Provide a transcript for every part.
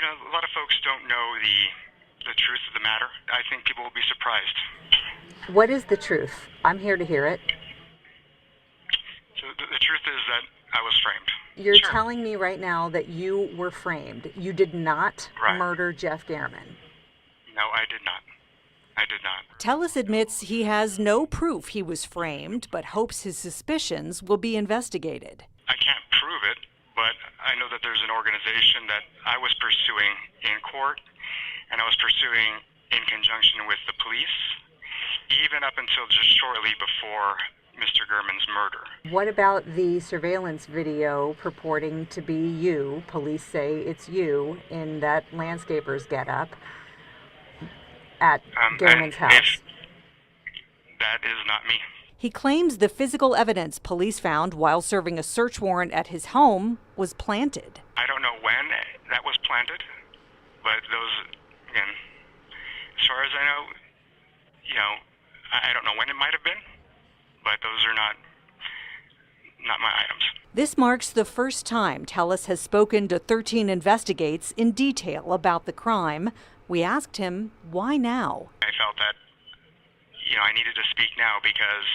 A lot of folks don't know the truth of the matter. I think people will be surprised. What is the truth? I'm here to hear it. So the truth is that I was framed. You're Sure. telling me right now that you were framed. You did not Right. murder Jeff Garman. No, I did not. I did not. Tellis admits he has no proof he was framed, but hopes his suspicions will be investigated. I can't prove it, but I know that there's an organization that I was pursuing in court, and I was pursuing in conjunction with the police, even up until just shortly before Mr. Gurman's murder. What about the surveillance video purporting to be you? Police say it's you in that landscaper's getup at Garman's house. That is not me. He claims the physical evidence police found while serving a search warrant at his home was planted. I don't know when that was planted, but those, again, as far as I know, I don't know when it might have been, but those are not my items. This marks the first time Tellis has spoken to 13 Investigates in detail about the crime. We asked him, why now? I felt that, I needed to speak now because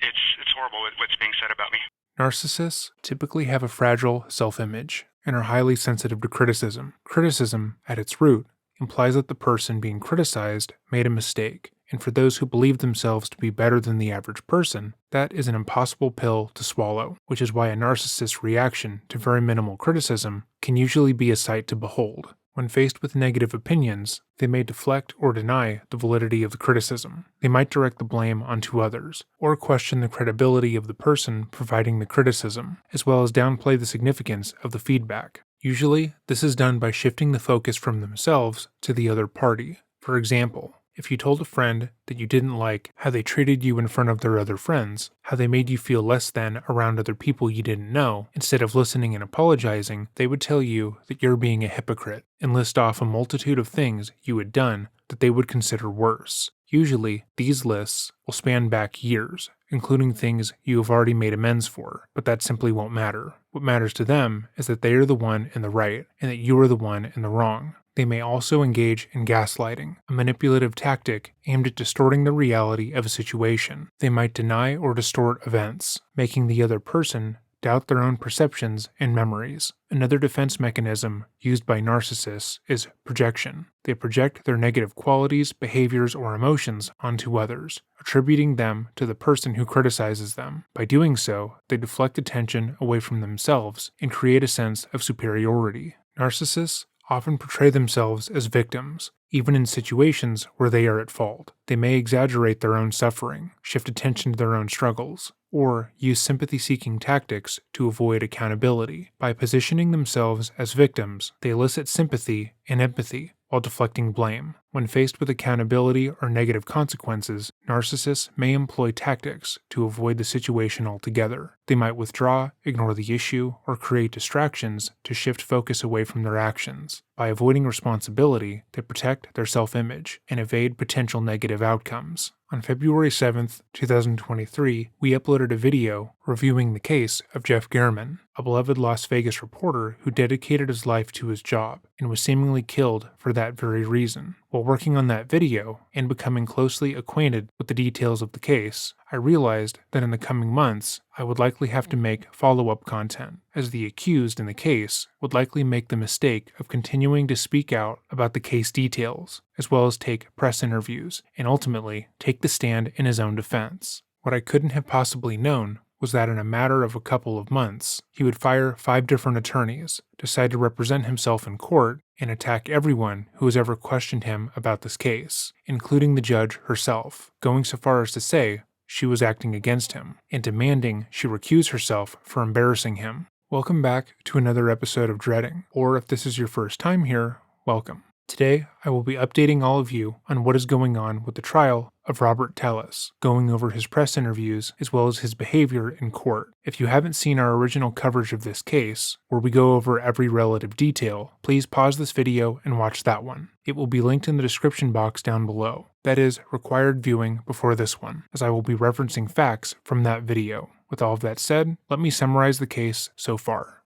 it's horrible what's being said about me. Narcissists typically have a fragile self-image and are highly sensitive to criticism. Criticism, at its root, implies that the person being criticized made a mistake, and for those who believe themselves to be better than the average person, that is an impossible pill to swallow, which is why a narcissist's reaction to very minimal criticism can usually be a sight to behold. When faced with negative opinions, they may deflect or deny the validity of the criticism. They might direct the blame onto others, or question the credibility of the person providing the criticism, as well as downplay the significance of the feedback. Usually, this is done by shifting the focus from themselves to the other party. For example, if you told a friend that you didn't like how they treated you in front of their other friends, how they made you feel less than around other people you didn't know, instead of listening and apologizing, they would tell you that you're being a hypocrite and list off a multitude of things you had done that they would consider worse. Usually, these lists will span back years, including things you have already made amends for, but that simply won't matter. What matters to them is that they are the one in the right and that you are the one in the wrong. They may also engage in gaslighting, a manipulative tactic aimed at distorting the reality of a situation. They might deny or distort events, making the other person doubt their own perceptions and memories. Another defense mechanism used by narcissists is projection. They project their negative qualities, behaviors, or emotions onto others, attributing them to the person who criticizes them. By doing so, they deflect attention away from themselves and create a sense of superiority. Narcissists often portray themselves as victims, even in situations where they are at fault. They may exaggerate their own suffering, shift attention to their own struggles, or use sympathy-seeking tactics to avoid accountability. By positioning themselves as victims, they elicit sympathy and empathy while deflecting blame. When faced with accountability or negative consequences, narcissists may employ tactics to avoid the situation altogether. They might withdraw, ignore the issue, or create distractions to shift focus away from their actions. By avoiding responsibility, they protect their self-image and evade potential negative outcomes. On February 7th, 2023, we uploaded a video reviewing the case of Jeff Garman, a beloved Las Vegas reporter who dedicated his life to his job and was seemingly killed for that very reason. While working on that video and becoming closely acquainted with the details of the case, I realized that in the coming months, I would likely have to make follow-up content, as the accused in the case would likely make the mistake of continuing to speak out about the case details, as well as take press interviews, and ultimately take the stand in his own defense. What I couldn't have possibly known was that in a matter of a couple of months, he would fire 5 different attorneys, decide to represent himself in court, and attack everyone who has ever questioned him about this case, including the judge herself, going so far as to say she was acting against him, and demanding she recuse herself for embarrassing him. Welcome back to another episode of Dreading, or if this is your first time here, welcome. Today, I will be updating all of you on what is going on with the trial of Robert Tellis, going over his press interviews as well as his behavior in court. If you haven't seen our original coverage of this case, where we go over every relative detail, please pause this video and watch that one. It will be linked in the description box down below. That is, required viewing before this one, as I will be referencing facts from that video. With all of that said, let me summarize the case so far.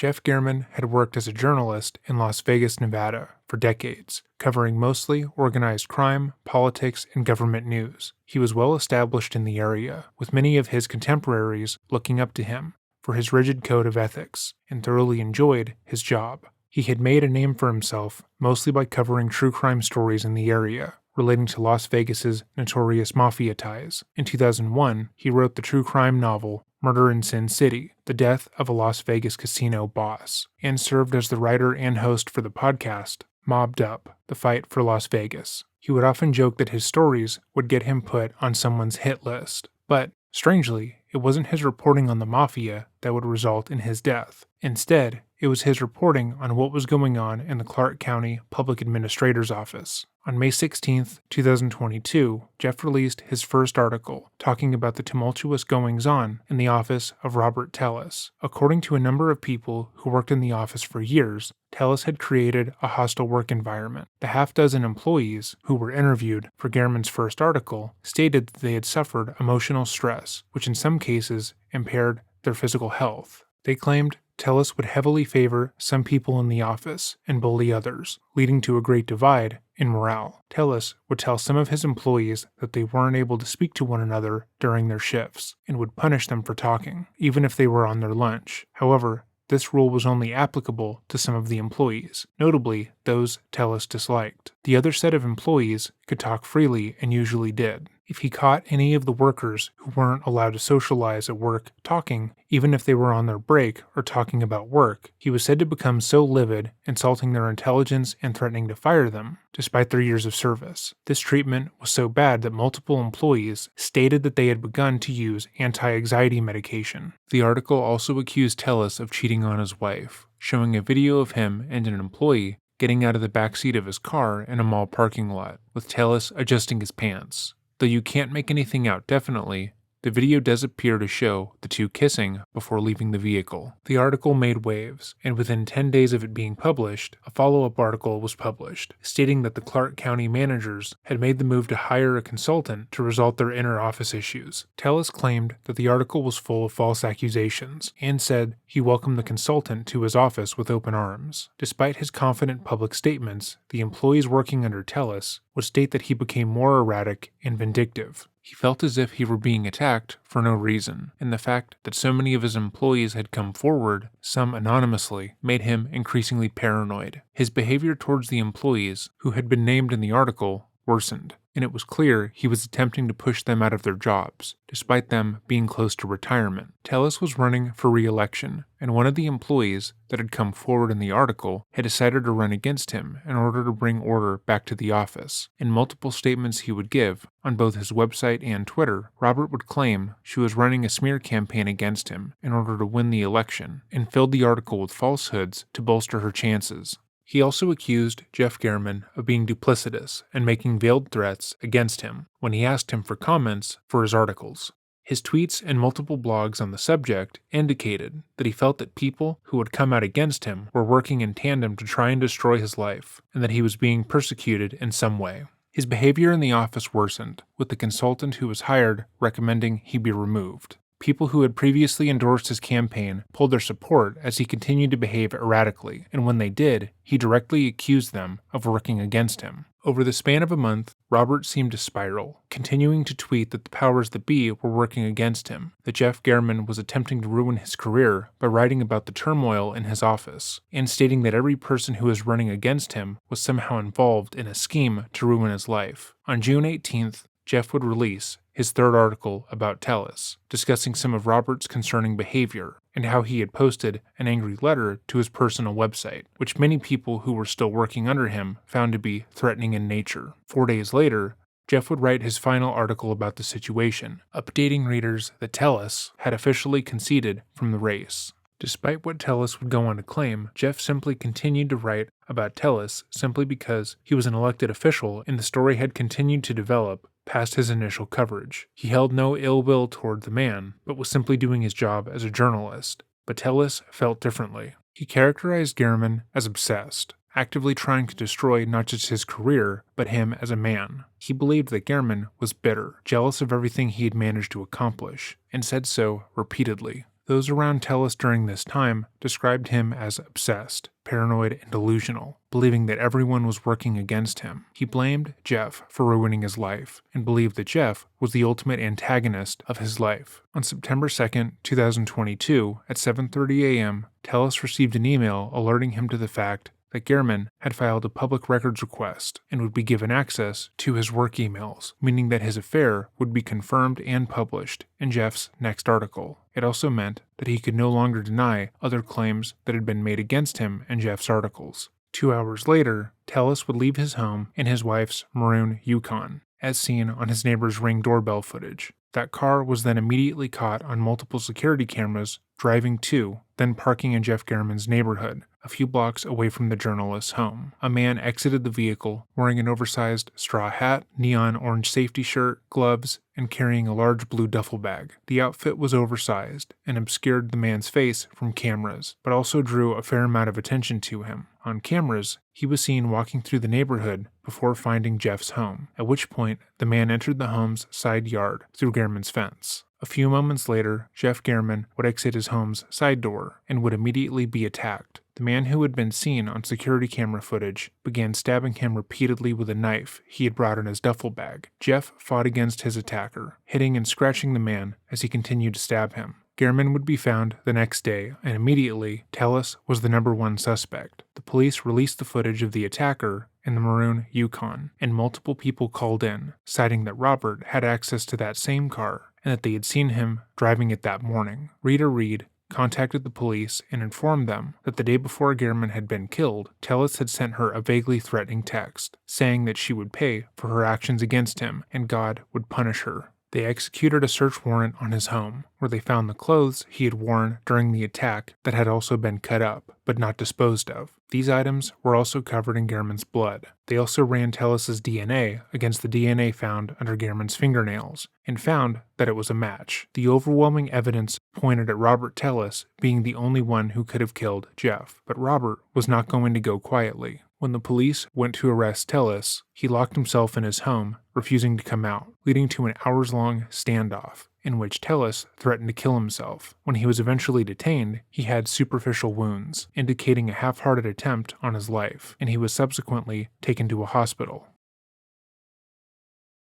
Jeff Gehrman had worked as a journalist in Las Vegas, Nevada for decades, covering mostly organized crime, politics, and government news. He was well established in the area, with many of his contemporaries looking up to him for his rigid code of ethics, and thoroughly enjoyed his job. He had made a name for himself mostly by covering true crime stories in the area, relating to Las Vegas's notorious mafia ties. In 2001, he wrote the true crime novel Murder in Sin City, The Death of a Las Vegas Casino Boss, and served as the writer and host for the podcast Mobbed Up, The Fight for Las Vegas. He would often joke that his stories would get him put on someone's hit list, but, strangely, it wasn't his reporting on the mafia that would result in his death. Instead, it was his reporting on what was going on in the Clark County Public Administrator's Office. On May 16, 2022, Jeff released his first article talking about the tumultuous goings-on in the office of Robert Tellis. According to a number of people who worked in the office for years, Tellis had created a hostile work environment. The half-dozen employees who were interviewed for Gehrman's first article stated that they had suffered emotional stress, which in some cases impaired their physical health. They claimed Tellis would heavily favor some people in the office and bully others, leading to a great divide in morale. Tellis would tell some of his employees that they weren't able to speak to one another during their shifts and would punish them for talking, even if they were on their lunch. However, this rule was only applicable to some of the employees, notably those Tellis disliked. The other set of employees could talk freely and usually did. If he caught any of the workers who weren't allowed to socialize at work talking, even if they were on their break or talking about work, he was said to become so livid, insulting their intelligence and threatening to fire them, despite their years of service. This treatment was so bad that multiple employees stated that they had begun to use anti-anxiety medication. The article also accused Tellis of cheating on his wife, showing a video of him and an employee getting out of the backseat of his car in a mall parking lot, with Tellis adjusting his pants. Though you can't make anything out definitely, the video does appear to show the two kissing before leaving the vehicle. The article made waves, and within 10 days of it being published, a follow-up article was published, stating that the Clark County managers had made the move to hire a consultant to resolve their inter-office issues. Tellis claimed that the article was full of false accusations, and said he welcomed the consultant to his office with open arms. Despite his confident public statements, the employees working under Tellis would state that he became more erratic and vindictive. He felt as if he were being attacked for no reason, and the fact that so many of his employees had come forward, some anonymously, made him increasingly paranoid. His behavior towards the employees, who had been named in the article, worsened, and it was clear he was attempting to push them out of their jobs, despite them being close to retirement. Tellis was running for re-election, and one of the employees that had come forward in the article had decided to run against him in order to bring order back to the office. In multiple statements he would give, on both his website and Twitter, Robert would claim she was running a smear campaign against him in order to win the election, and filled the article with falsehoods to bolster her chances. He also accused Jeff Gehrman of being duplicitous and making veiled threats against him when he asked him for comments for his articles. His tweets and multiple blogs on the subject indicated that he felt that people who had come out against him were working in tandem to try and destroy his life, and that he was being persecuted in some way. His behavior in the office worsened, with the consultant who was hired recommending he be removed. People who had previously endorsed his campaign pulled their support as he continued to behave erratically, and when they did, he directly accused them of working against him. Over the span of a month, Robert seemed to spiral, continuing to tweet that the powers that be were working against him, that Jeff Gehrman was attempting to ruin his career by writing about the turmoil in his office, and stating that every person who was running against him was somehow involved in a scheme to ruin his life. On June 18th, Jeff would release his third article about Tellis, discussing some of Robert's concerning behavior and how he had posted an angry letter to his personal website, which many people who were still working under him found to be threatening in nature. 4 days later, Jeff would write his final article about the situation, updating readers that Tellis had officially conceded from the race. Despite what Tellis would go on to claim, Jeff simply continued to write about Tellis simply because he was an elected official and the story had continued to develop past his initial coverage. He held no ill will toward the man, but was simply doing his job as a journalist. But Tellis felt differently. He characterized Gehrman as obsessed, actively trying to destroy not just his career, but him as a man. He believed that Gehrman was bitter, jealous of everything he had managed to accomplish, and said so repeatedly. Those around Tellis during this time described him as obsessed, paranoid, and delusional, believing that everyone was working against him. He blamed Jeff for ruining his life, and believed that Jeff was the ultimate antagonist of his life. On September 2nd, 2022, at 7:30 a.m., Tellis received an email alerting him to the fact that Gehrman had filed a public records request and would be given access to his work emails, meaning that his affair would be confirmed and published in Jeff's next article. It also meant that he could no longer deny other claims that had been made against him in Jeff's articles. 2 hours later, Tellis would leave his home in his wife's maroon Yukon, as seen on his neighbor's Ring doorbell footage. That car was then immediately caught on multiple security cameras driving to, then parking in Jeff Gehrman's neighborhood, a few blocks away from the journalist's home. A man exited the vehicle wearing an oversized straw hat, neon orange safety shirt, gloves, and carrying a large blue duffel bag. The outfit was oversized and obscured the man's face from cameras, but also drew a fair amount of attention to him. On cameras, he was seen walking through the neighborhood before finding Jeff's home, at which point the man entered the home's side yard through Gehrman's fence. A few moments later, Jeff Gehrman would exit his home's side door and would immediately be attacked. The man who had been seen on security camera footage began stabbing him repeatedly with a knife he had brought in his duffel bag. Jeff fought against his attacker, hitting and scratching the man as he continued to stab him. Gehrman would be found the next day, and immediately, Tellis was the number one suspect. The police released the footage of the attacker in the maroon Yukon, and multiple people called in, citing that Robert had access to that same car and that they had seen him driving it that morning. Rita Reed contacted the police and informed them that the day before Gehrman had been killed, Tellis had sent her a vaguely threatening text, saying that she would pay for her actions against him and God would punish her. They executed a search warrant on his home, where they found the clothes he had worn during the attack that had also been cut up, but not disposed of. These items were also covered in Gehrman's blood. They also ran Tellis's DNA against the DNA found under Gehrman's fingernails, and found that it was a match. The overwhelming evidence pointed at Robert Tellis being the only one who could have killed Jeff, but Robert was not going to go quietly. When the police went to arrest Tellis, he locked himself in his home, refusing to come out, leading to an hours-long standoff, in which Tellis threatened to kill himself. When he was eventually detained, he had superficial wounds, indicating a half-hearted attempt on his life, and he was subsequently taken to a hospital.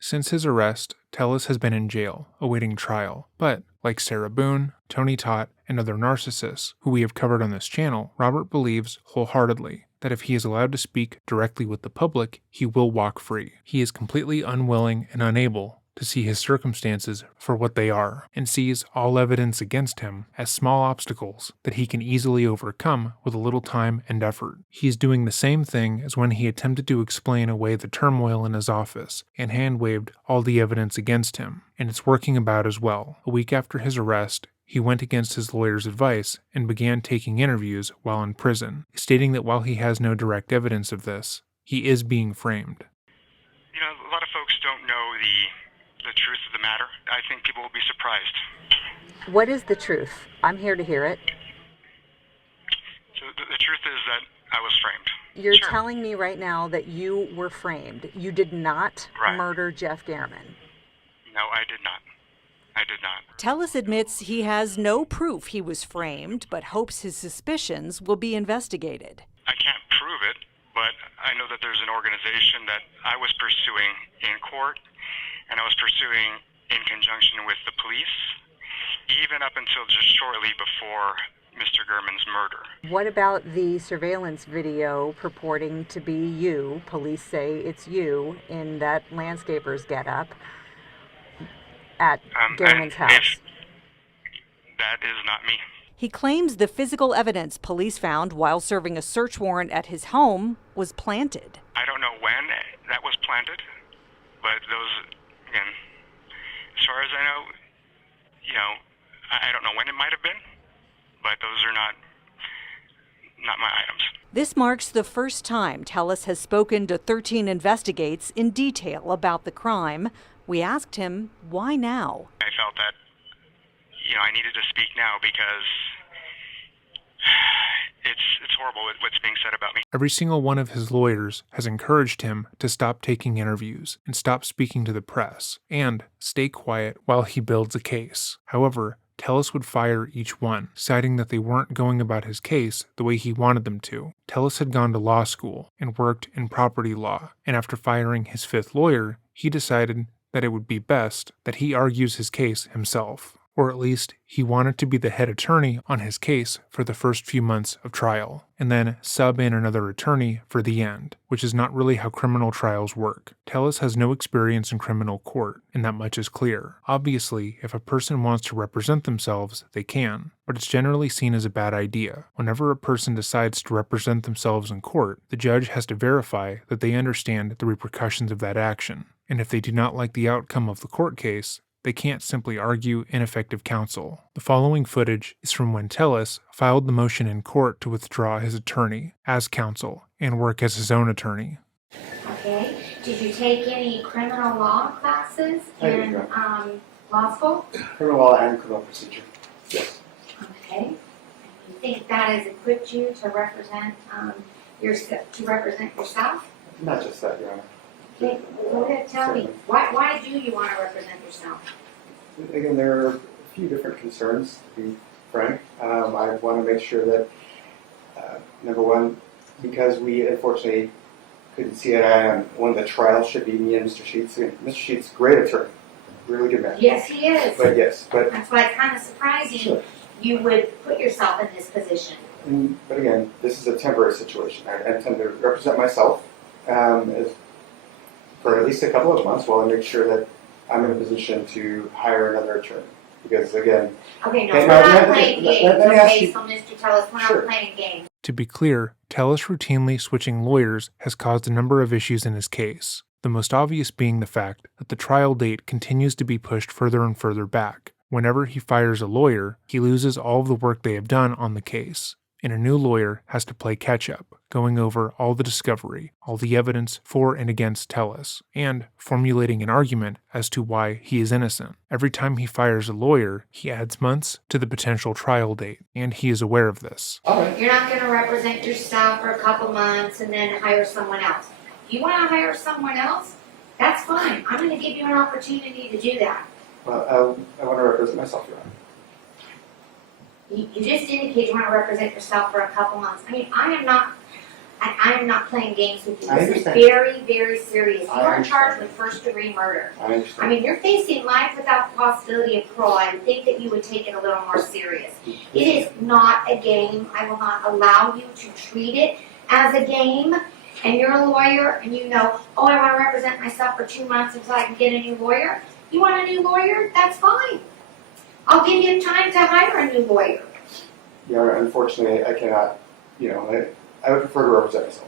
Since his arrest, Tellis has been in jail, awaiting trial, but, like Sarah Boone, Tony Todd, and other narcissists who we have covered on this channel, Robert believes wholeheartedly that if he is allowed to speak directly with the public, he will walk free. He is completely unwilling and unable to see his circumstances for what they are, and sees all evidence against him as small obstacles that he can easily overcome with a little time and effort. He is doing the same thing as when he attempted to explain away the turmoil in his office and hand-waved all the evidence against him, and it's working about as well. A week after his arrest, he went against his lawyer's advice and began taking interviews while in prison, stating that while he has no direct evidence of this, he is being framed. You know, a lot of folks don't know the truth of the matter. I think people will be surprised. What is the truth? I'm here to hear it. So the truth is that I was framed. You're Sure. telling me right now that you were framed. You did not Right. murder Jeff Gehrman. No, I did not. I did not. Tellis admits he has no proof he was framed, but hopes his suspicions will be investigated. I can't prove it, but I know that there's an organization that I was pursuing in court, and I was pursuing in conjunction with the police, even up until just shortly before Mr. Gehrman's murder. What about the surveillance video purporting to be you? Police say it's you in that landscaper's getup at Gehrman's house. That is not me. He claims the physical evidence police found while serving a search warrant at his home was planted. I don't know when that was planted, but those, again, as far as I know, I don't know when it might have been, but those are not my items. This marks the first time Tellis has spoken to 13 Investigates in detail about the crime. We asked him, why now? I felt that, I needed to speak now because it's horrible what's being said about me. Every single one of his lawyers has encouraged him to stop taking interviews and stop speaking to the press, and stay quiet while he builds a case. However, Tellis would fire each one, citing that they weren't going about his case the way he wanted them to. Tellis had gone to law school and worked in property law, and after firing his 5th lawyer, he decided that it would be best that he argues his case himself. Or at least, he wanted to be the head attorney on his case for the first few months of trial, and then sub in another attorney for the end, which is not really how criminal trials work. Tellis has no experience in criminal court, and that much is clear. Obviously, if a person wants to represent themselves, they can, but it's generally seen as a bad idea. Whenever a person decides to represent themselves in court, the judge has to verify that they understand the repercussions of that action, and if they do not like the outcome of the court case, they can't simply argue ineffective counsel. The following footage is from when Tellis filed the motion in court to withdraw his attorney as counsel and work as his own attorney. Okay. Did you take any criminal law classes in law school? Criminal law and criminal procedure. Yes. Okay. You think that has equipped you to represent yourself? Not just that, Your Honor. Okay. Go ahead, tell me. Why do you want to represent yourself? Again, there are a few different concerns, to be frank. I want to make sure that, number one, because we unfortunately couldn't see it on one of the trials, should be me and Mr. Sheets. And Mr. Sheets, great attorney, really good man. Yes, he is. But that's why it's kind of surprising you would put yourself in this position. But again, this is a temporary situation. I intend to represent myself for at least a couple of months while I make sure that I'm in a position to hire another attorney. Because again, okay, no, we're not playing games. Okay, so Mr. Tellis, we're not playing games. To be clear, Tellis routinely switching lawyers has caused a number of issues in his case, the most obvious being the fact that the trial date continues to be pushed further and further back. Whenever he fires a lawyer, he loses all of the work they have done on the case, and a new lawyer has to play catch-up, going over all the discovery, all the evidence for and against Tellis, and formulating an argument as to why he is innocent. Every time he fires a lawyer, he adds months to the potential trial date, and he is aware of this. You're not going to represent yourself for a couple months and then hire someone else. If you want to hire someone else, that's fine. I'm going to give you an opportunity to do that. Well, I want to represent myself, Your Honor. You just indicate you want to represent yourself for a couple months. I mean, I am not playing games with you. This is very, very serious. You are charged with first-degree murder. I understand. I mean, you're facing life without the possibility of parole. I would think that you would take it a little more serious. It is not a game. I will not allow you to treat it as a game. And you're a lawyer, and you know, oh, I want to represent myself for 2 months until I can get a new lawyer. You want a new lawyer? That's fine. I'll give you time to hire a new lawyer. Yeah, unfortunately, I cannot, I would prefer to represent myself.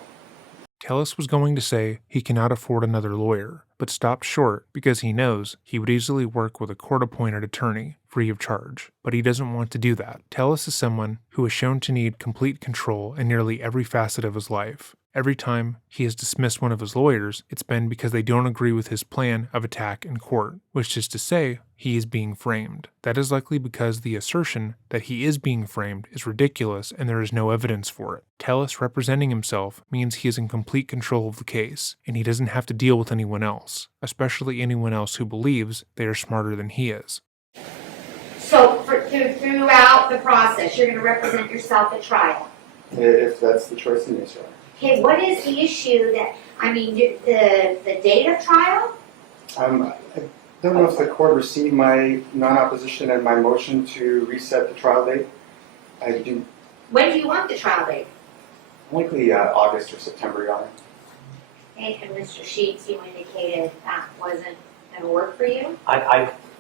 Tellis was going to say he cannot afford another lawyer, but stopped short because he knows he would easily work with a court-appointed attorney, free of charge. But he doesn't want to do that. Tellis is someone who is shown to need complete control in nearly every facet of his life. Every time he has dismissed one of his lawyers, it's been because they don't agree with his plan of attack in court, which is to say, he is being framed. That is likely because the assertion that he is being framed is ridiculous and there is no evidence for it. Tellis representing himself means he is in complete control of the case, and he doesn't have to deal with anyone else, especially anyone else who believes they are smarter than he is. So throughout the process, you're going to represent yourself at trial? If that's the choice, then yes, Your Honor. Okay, what is the issue the date of trial? I don't know if the court received my non-opposition and my motion to reset the trial date. I do. When do you want the trial date? Likely August or September, Your Honor. Okay, and Mr. Sheets, you indicated that wasn't going to work for you?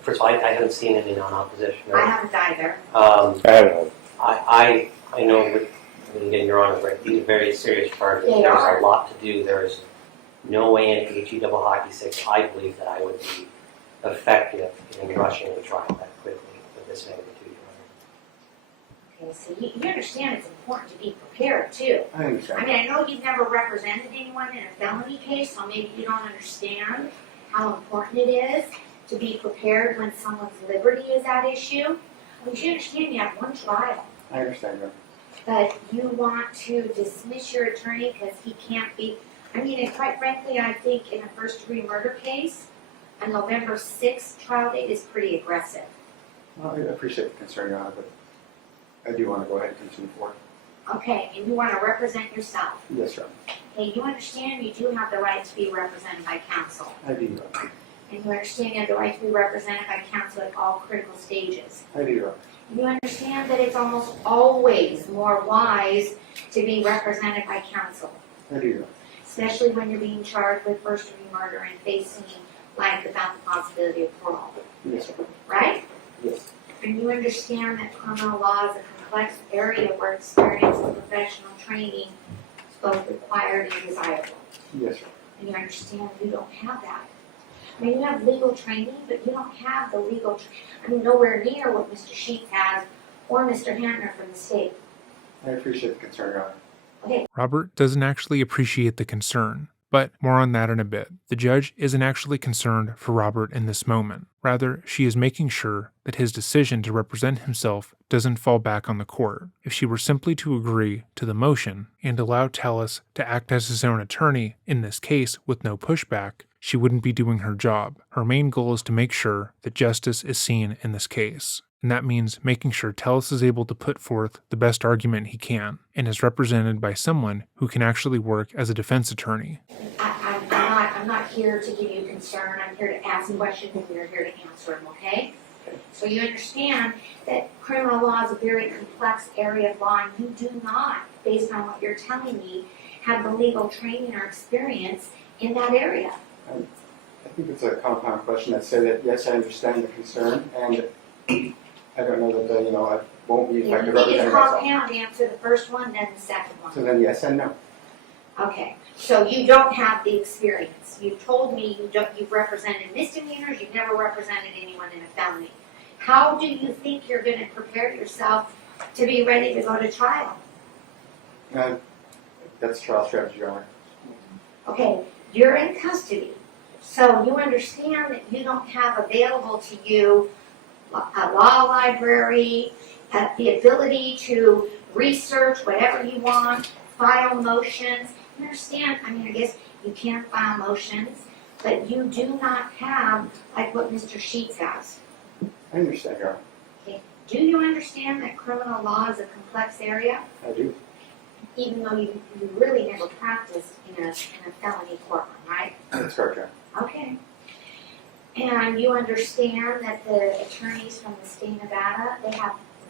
First of all, I haven't seen any non-opposition. I haven't either. I know that, again, Your Honor, right, these are very serious charges. They There's are. a lot to do. There is no way in PHE double hockey sticks, I believe, that I would be effective in rushing the trial that quickly with this magnitude, Your Honor. Okay, so you understand it's important to be prepared, too. I understand. I mean, I know you've never represented anyone in a felony case, so maybe you don't understand how important it is to be prepared when someone's liberty is at issue. I mean, you understand you have one trial. I understand, Your Honor. But you want to dismiss your attorney because he can't be, I mean, and quite frankly, I think in a first-degree murder case, a November 6th trial date is pretty aggressive. Well, I appreciate the concern, Your Honor, but I do want to go ahead and continue forward. Okay, and you want to represent yourself. Yes, Your Honor. Okay, you understand you do have the right to be represented by counsel. I do, Your Honor. And you understand you have the right to be represented by counsel at all critical stages. I do, Your Honor. And you understand that it's almost always more wise to be represented by counsel, I do, Your Honor. especially when you're being charged with first-degree murder and facing life without the possibility of parole. Yes, Your Honor. Right? Yes. And you understand that criminal law is a complex area where experience and professional training is both required and desirable. Yes, Your Honor. And you understand you don't have that. I mean, you have legal training, but you don't have the legal, nowhere near what Mr. Sheets has or Mr. Hantner from the state. I appreciate the concern, Your Honor. Okay, Robert doesn't actually appreciate the concern, but more on that in a bit. The judge isn't actually concerned for Robert in this moment. Rather, she is making sure that his decision to represent himself doesn't fall back on the court. If she were simply to agree to the motion and allow Tellis to act as his own attorney in this case with no pushback, she wouldn't be doing her job. Her main goal is to make sure that justice is seen in this case. And that means making sure Tellis is able to put forth the best argument he can, and is represented by someone who can actually work as a defense attorney. I'm not here to give you concern. I'm here to ask questions and you're here to answer them, okay? So you understand that criminal law is a very complex area of law and you do not, based on what you're telling me, have the legal training or experience in that area. I think it's a compound question. I'd say that, yes, I understand the concern, and I don't know that, I won't be You effective think it's representing myself. compound, answer the first one, then the second one. So then yes and no. Okay, so you don't have the experience. You've told me you've represented misdemeanors, you've never represented anyone in a felony. How do you think you're going to prepare yourself to be ready to go to trial? That's trial strategy, Your Honor. Okay, you're in custody, so you understand that you don't have available to you a law library, the ability to research whatever you want, file motions. You understand, I guess you can file motions, but you do not have like what Mr. Sheets has. I understand, Your Honor. Okay. Do you understand that criminal law is a complex area? I do. Even though you really never practiced in a felony courtroom, right? That's correct, Your Honor. Okay. And you understand that the attorneys from the state of Nevada,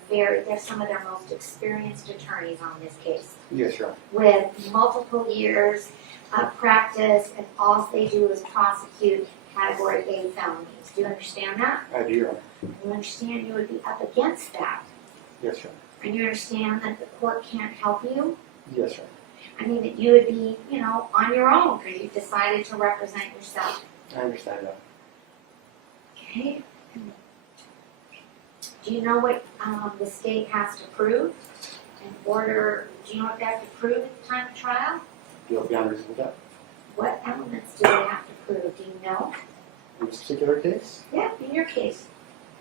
they're some of their most experienced attorneys on this case, Yes, Your Honor. with multiple years of practice, and all they do is prosecute Category A felonies. Do you understand that? I do, Your Honor. You understand you would be up against that, Yes, Your Honor. and you understand that the court can't help you. Yes, Your Honor. That you would be, on your own because you decided to represent yourself. I understand that. Okay. Do you know what the state has to prove do you know what they have to prove at the time of trial? Guilt beyond reasonable doubt. What elements do they have to prove? Do you know? In this particular case, Yeah, in your case.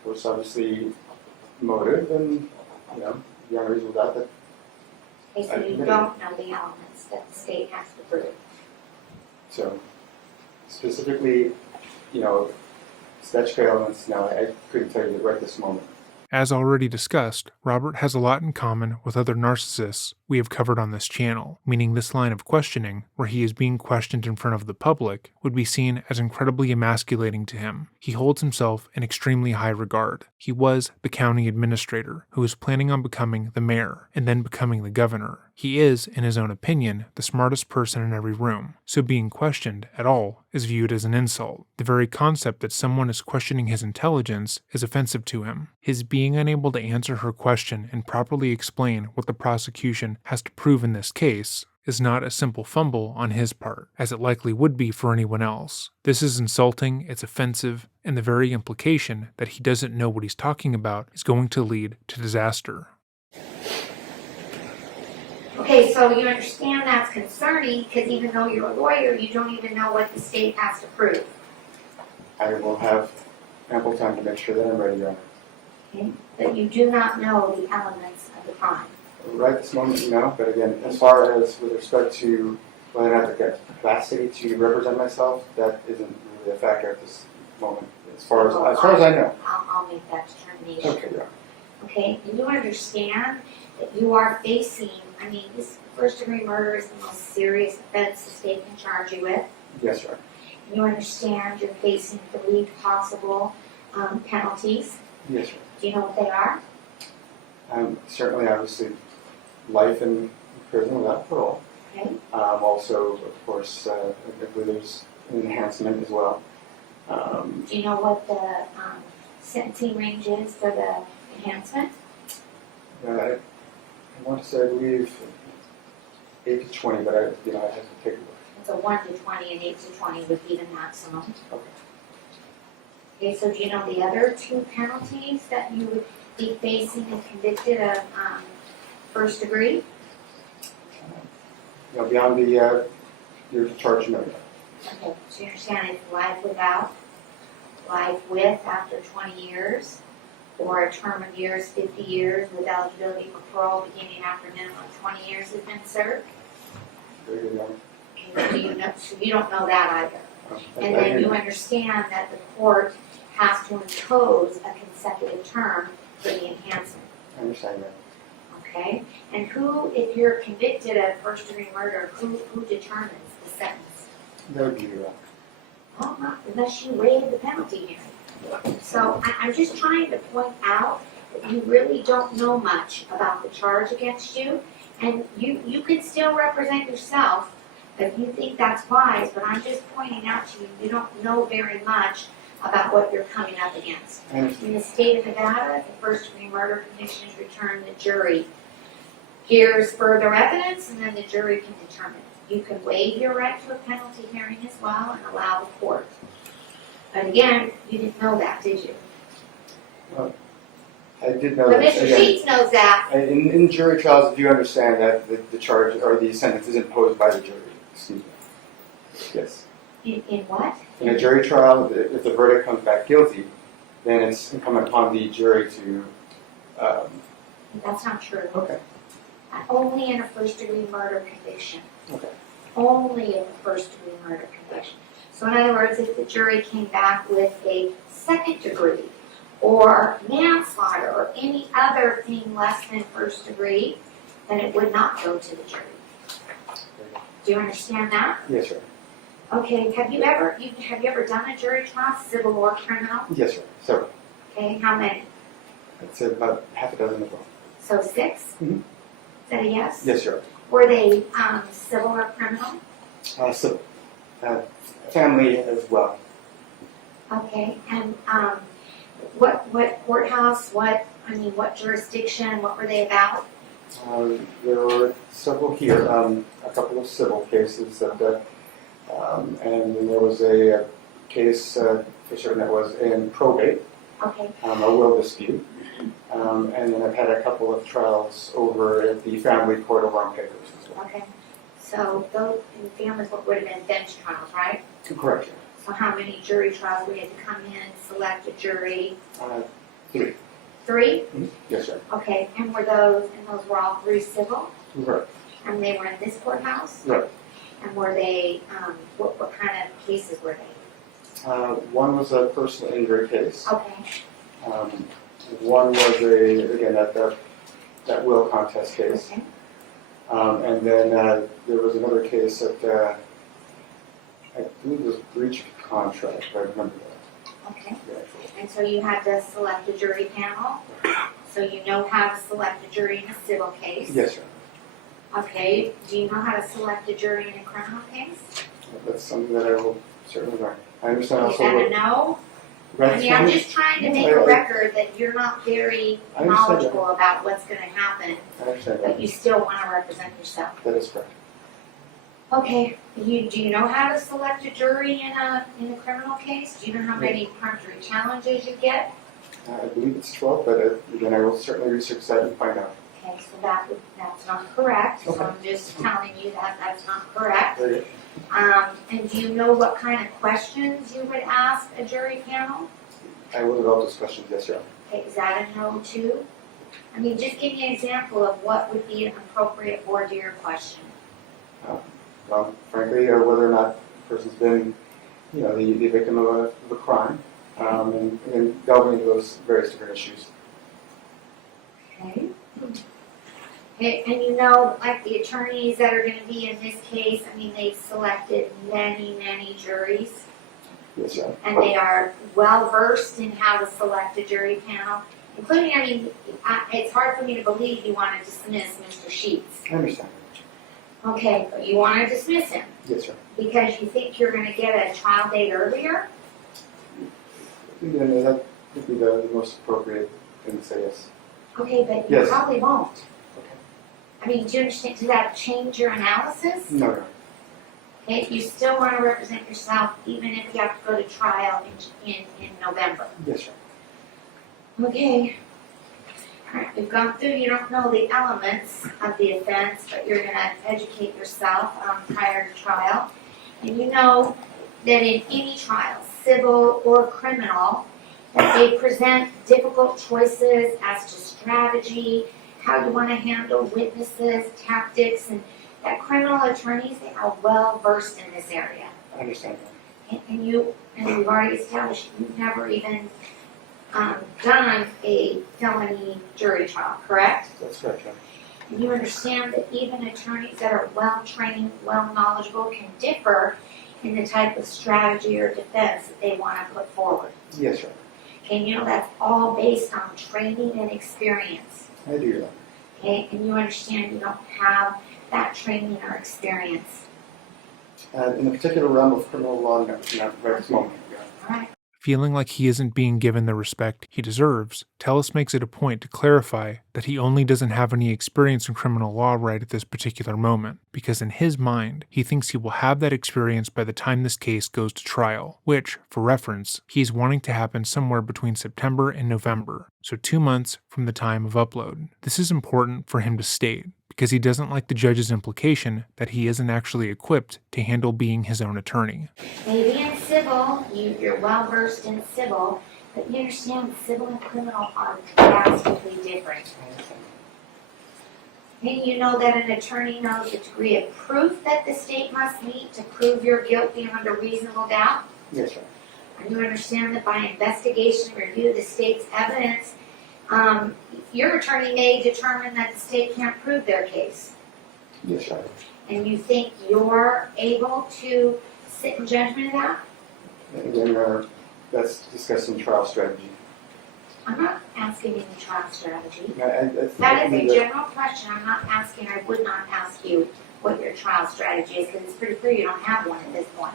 it was obviously motive and, beyond reasonable doubt that Okay, so I you admit it. don't know the elements that the state has to prove. So, specifically, statutory elements, no, I couldn't tell you right this moment. As already discussed, Robert has a lot in common with other narcissists we have covered on this channel, meaning this line of questioning, where he is being questioned in front of the public, would be seen as incredibly emasculating to him. He holds himself in extremely high regard. He was the county administrator, who was planning on becoming the mayor, and then becoming the governor. He is, in his own opinion, the smartest person in every room, so being questioned at all is viewed as an insult. The very concept that someone is questioning his intelligence is offensive to him. His being unable to answer her question and properly explain what the prosecution has to prove in this case is not a simple fumble on his part, as it likely would be for anyone else. This is insulting, it's offensive, and the very implication that he doesn't know what he's talking about is going to lead to disaster. Okay, so you understand that's concerning because even though you're a lawyer, you don't even know what the state has to prove. I will have ample time to make sure that I'm ready, Your Honor. Okay? But you do not know the elements of the crime. Right this moment, no, but again, as far as with respect to whether or not I've got capacity to represent myself, that isn't really a factor at this moment. as far as I know. I'll make that determination. Okay, yeah. Okay, and you understand that you are facing, I mean, this first-degree murder is the most serious offense the state can charge you with. Yes, sir. You understand you're facing 3 possible penalties. Yes, sir. Do you know what they are? Certainly, obviously, life in prison without parole. Okay. Also, of course, I believe there's an enhancement as well. Do you know what the sentencing range is for the enhancement? I want to say, I believe, 8 to 20, but I have to take a look. It's a 1 to 20 and 8 to 20 would be the maximum. Okay. Okay, so do you know the other 2 penalties that you would be facing if convicted of first degree? Beyond the your charge no. Okay, so you understand it's life without, life with after 20 years, or a term of years, 50 years, with eligibility for parole beginning after minimum 20 years has been served? Very good, Your Honor. So you don't know that either. And I then hear you understand that the court has to impose a consecutive term for the enhancement, I understand that. okay? And who, if you're convicted of first degree murder, who determines the sentence? That would be your honor. Well, not unless you waive the penalty hearing. So I'm just trying to point out that you really don't know much about the charge against you, and you can still represent yourself if you think that's wise, but I'm just pointing out to you, you don't know very much about what you're coming up against. I understand. In the state of Nevada, if a first degree murder conviction is returned, the jury hears further evidence, and then the jury can determine. You can waive your right to a penalty hearing as well and allow the court. But again, you didn't know that, did you? I did know But that. Mr. Again, Sheets knows that. in jury trials, if you understand that the charge or the sentence is imposed by the jury. Excuse me. Yes. In what? In a jury trial, if the verdict comes back guilty, then it's incumbent upon the jury to. That's not true. Okay. Only in a first degree murder conviction. Okay. Only in a first degree murder conviction. So in other words, if the jury came back with a second degree or manslaughter or any other thing less than first degree, then it would not go to the jury. Do you understand that? Yes, sir. Okay, have you ever done a jury trial, civil or criminal? Yes, sir. Several. Okay, how many? I'd say about half a dozen as well. So 6? Mhm. Is that a yes? Yes, sir. Were they civil or criminal? So, family as well. Okay, and what courthouse, what jurisdiction, what were they about? There were several here, a couple of civil cases that, and then there was a case for certain that was in probate, Okay, a will dispute, and then I've had a couple of trials over at the family court over on Pecos as well. okay. So those in families would have been bench trials, right? Correct. So how many jury trials we had to come in, select a jury? 3. 3? Mhm. Yes, sir. Okay, and those were all 3 civil? Right. And they were in this courthouse? Right. And were they, what kind of cases were they? One was a personal injury case. Okay, One was that will contest case. okay, And then there was another case that I believe it was breach of contract, if I remember that. okay. Yeah. And so you had to select a jury panel? So you know how to select a jury in a civil case? Yes, sir. Okay, do you know how to select a jury in a criminal case? That's something that I will certainly learn. I understand You also gotta what. know? I That's mean, I'm fine. just trying to make I- a record that you're not very I understand that. knowledgeable about what's gonna happen, I understand but that. you still wanna represent yourself. That is correct. Okay, do you know how to select a jury in a criminal case? Do you know how many peremptory challenges you get? I believe it's 12, but again, I will certainly research that and find out. Okay, so that's not correct, so Okay. I'm just telling you that that's not correct. Very good. And do you know what kind of questions you would ask a jury panel? I will develop those questions, yes, sir. Okay, is that a no too? I mean, just give me an example of what would be an appropriate voir dire question. Frankly, whether or not the person's been, the victim of a crime, and delving into those various different issues. Okay. Okay, and you know, like the attorneys that are going to be in this case, I mean, they've selected many, many juries, Yes, sir. and they are well versed in how to select a jury panel, including, I mean, it's hard for me to believe you want to dismiss Mr. Sheets. I understand. Okay, but you want to dismiss him Yes, sir. because you think you're going to get a trial date earlier? And that would be the most appropriate thing to say, yes. Okay, but you Yes. probably won't. Okay. I mean, do you understand, does that change your analysis? No, no. Okay, you still want to represent yourself even if you have to go to trial in November. Yes, sir. Okay. All right, we've gone through, you don't know the elements of the offense, but you're going to educate yourself prior to trial. And you know that in any trial, civil or criminal, that they present difficult choices as to strategy, how you want to handle witnesses, tactics, and that criminal attorneys, they are well versed in this area. I understand that. And we've already established you've never even done a felony jury trial, correct? That's correct, John. And you understand that even attorneys that are well trained, well knowledgeable can differ in the type of strategy or defense that they want to put forward. Yes, sir. And you know that's all based on training and experience. I do that. Okay, and you understand you don't have that training or experience. In the particular realm of criminal law, no, not right at this moment. Yeah. All right. Feeling like he isn't being given the respect he deserves, Tellis makes it a point to clarify that he only doesn't have any experience in criminal law right at this particular moment, because in his mind, he thinks he will have that experience by the time this case goes to trial, which, for reference, he's wanting to happen somewhere between September and November, so 2 months from the time of upload. This is important for him to state, because he doesn't like the judge's implication that he isn't actually equipped to handle being his own attorney. Maybe in civil, you're well versed in civil, but you understand civil and criminal are drastically different. And you know that an attorney knows the degree of proof that the state must meet to prove you're guilty beyond a reasonable doubt. Yes, sir. And you understand that by investigation and review of the state's evidence, your attorney may determine that the state can't prove their case. Yes, sir. And you think you're able to sit in judgment of that? And again, that's discussing trial strategy. I'm not asking you the trial strategy. That's That is a general question. I'm not asking, I would not ask you what your trial strategy is, because it's pretty clear you don't have one at this point.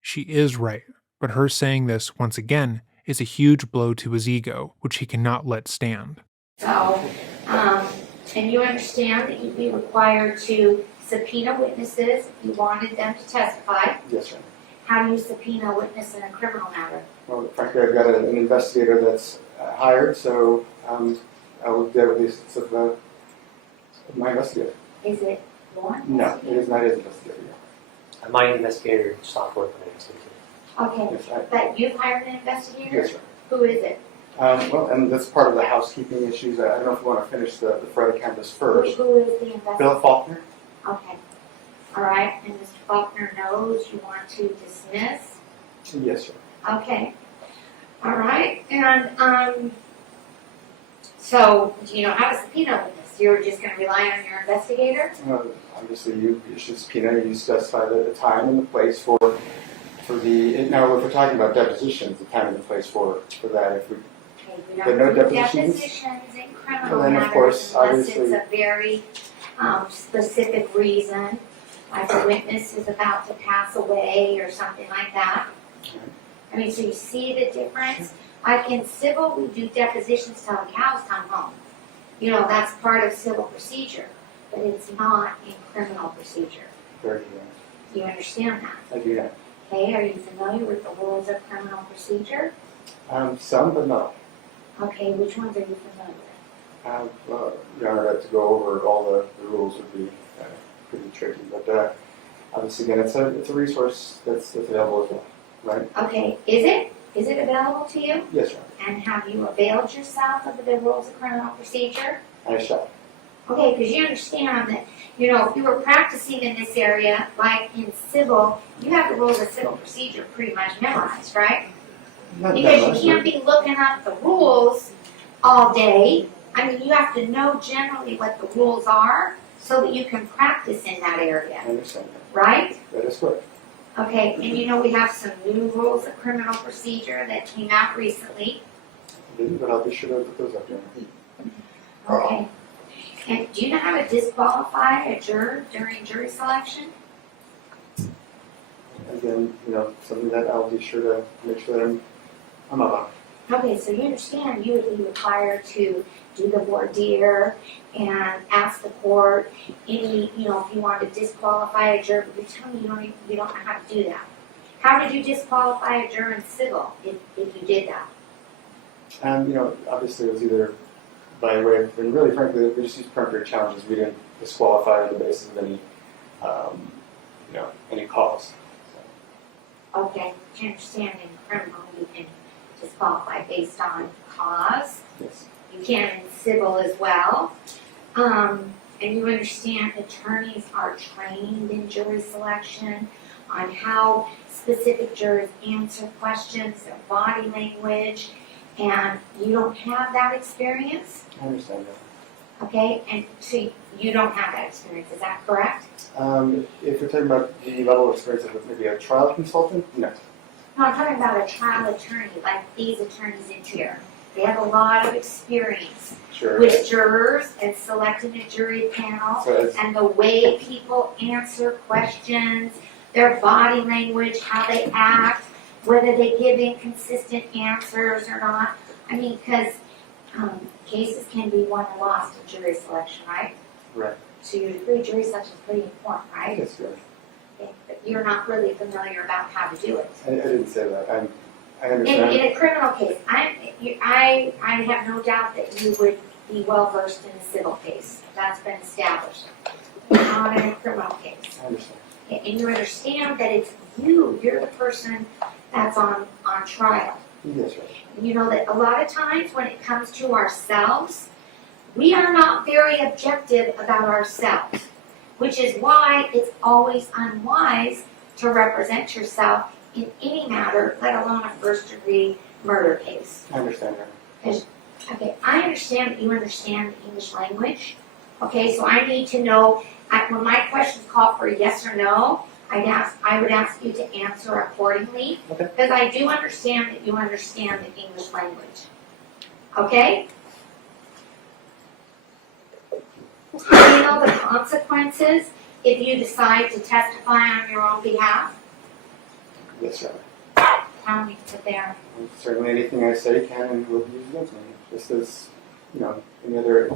She is right, but her saying this, once again, is a huge blow to his ego, which he cannot let stand. So, and you understand that you'd be required to subpoena witnesses if you wanted them to testify. Yes, sir. How do you subpoena a witness in a criminal matter? Well, frankly, I've got an investigator that's hired, so I will get a list of my investigator. Is it your No, investigator? it is not his investigator. My investigator stopped working at institute. Okay, Yes, but you've hired an investigator? yes, sir. Who is it? Well, and that's part of the housekeeping issues. I don't know if you want to finish the Friday canvas first. Who is the investigator? Bill Faulkner? Okay. All right, and Mr. Faulkner knows you want to dismiss? Yes, sir. Okay. All right, and, so, do you know how to subpoena witness? You're just gonna rely on your investigator? Obviously, you issue a subpoena, you specify the time and the place for the, now if we're talking about depositions, the time and the place for that, if we, Okay, we But don't no do depositions? depositions in criminal Well, then, of matters course, unless obviously- it's a very, specific reason, like a witness is about to pass away or something like that. I mean, so you see the difference? Like in civil, we do depositions till the cows come home. You know, that's part of civil procedure, but it's not in criminal procedure. very good. Do you understand that? I do that. Okay, are you familiar with the rules of criminal procedure? Some, but not. Okay, which ones are you familiar with? Well, to go over all the rules would be pretty tricky, but obviously, again, it's a resource that's available as well, right? Okay, is it? Is it available to you? Yes, sir. And have you availed yourself of the rules of criminal procedure? I shall. Okay, because you understand that, you know, if you were practicing in this area, like in civil, you have the rules of civil procedure pretty much memorized, right? Not that Because much, you can't be looking up the rules all day. I mean, you have to know generally what the rules are so that you can practice in that area, I understand that. right? That is correct. Okay, and you know we have some new rules of criminal procedure that came out recently. I didn't, but I'll be sure to put those up there. Okay. And do you know how to disqualify a juror during jury selection? Again, something that I'll be sure to make sure that I'm up on. Okay, so you understand you would be required to do the voir dire and ask the court any, if you want to disqualify a juror, but you're telling me you don't know how to do that. How did you disqualify a juror in civil if you did that? Obviously it was either by way of, and really frankly, we just used peremptory challenges. We didn't disqualify on the basis of any cause. Okay, I understand in criminal you can disqualify based on cause. Yes. You can in civil as well. And you understand attorneys are trained in jury selection on how specific jurors answer questions, their body language, and you don't have that experience, I understand that. okay? And so you don't have that experience, is that correct? If you're talking about the level of experience of maybe a trial consultant, no. No, I'm talking about a trial attorney, like these attorneys in here. They have a lot of experience Sure. with jurors and selecting a jury panel and the way people answer questions, their body language, how they act, whether they give inconsistent answers or not. I mean, because cases can be won or lost in jury selection, right? Right. So you agree jury selection is pretty important, right? Yes, good. Okay, but you're not really familiar about how to do it. I didn't say that. I In understand. a criminal case, I have no doubt that you would be well versed in a civil case. That's been established. Not in a criminal case. I understand. And you understand that it's you're the person that's on trial. Yes, right. You know that a lot of times when it comes to ourselves, we are not very objective about ourselves, which is why it's always unwise to represent yourself in any matter, let alone a first-degree murder case. I understand that. Okay, I understand that you understand the English language. Okay, so I need to know, when my questions call for a yes or no, I would ask you to answer accordingly. Okay. Because I do understand that you understand the English language. Okay? Do you know the consequences if you decide to testify on your own behalf? Yes, right. Tell me what they are. Certainly anything I say can and will be used against me, just as, any other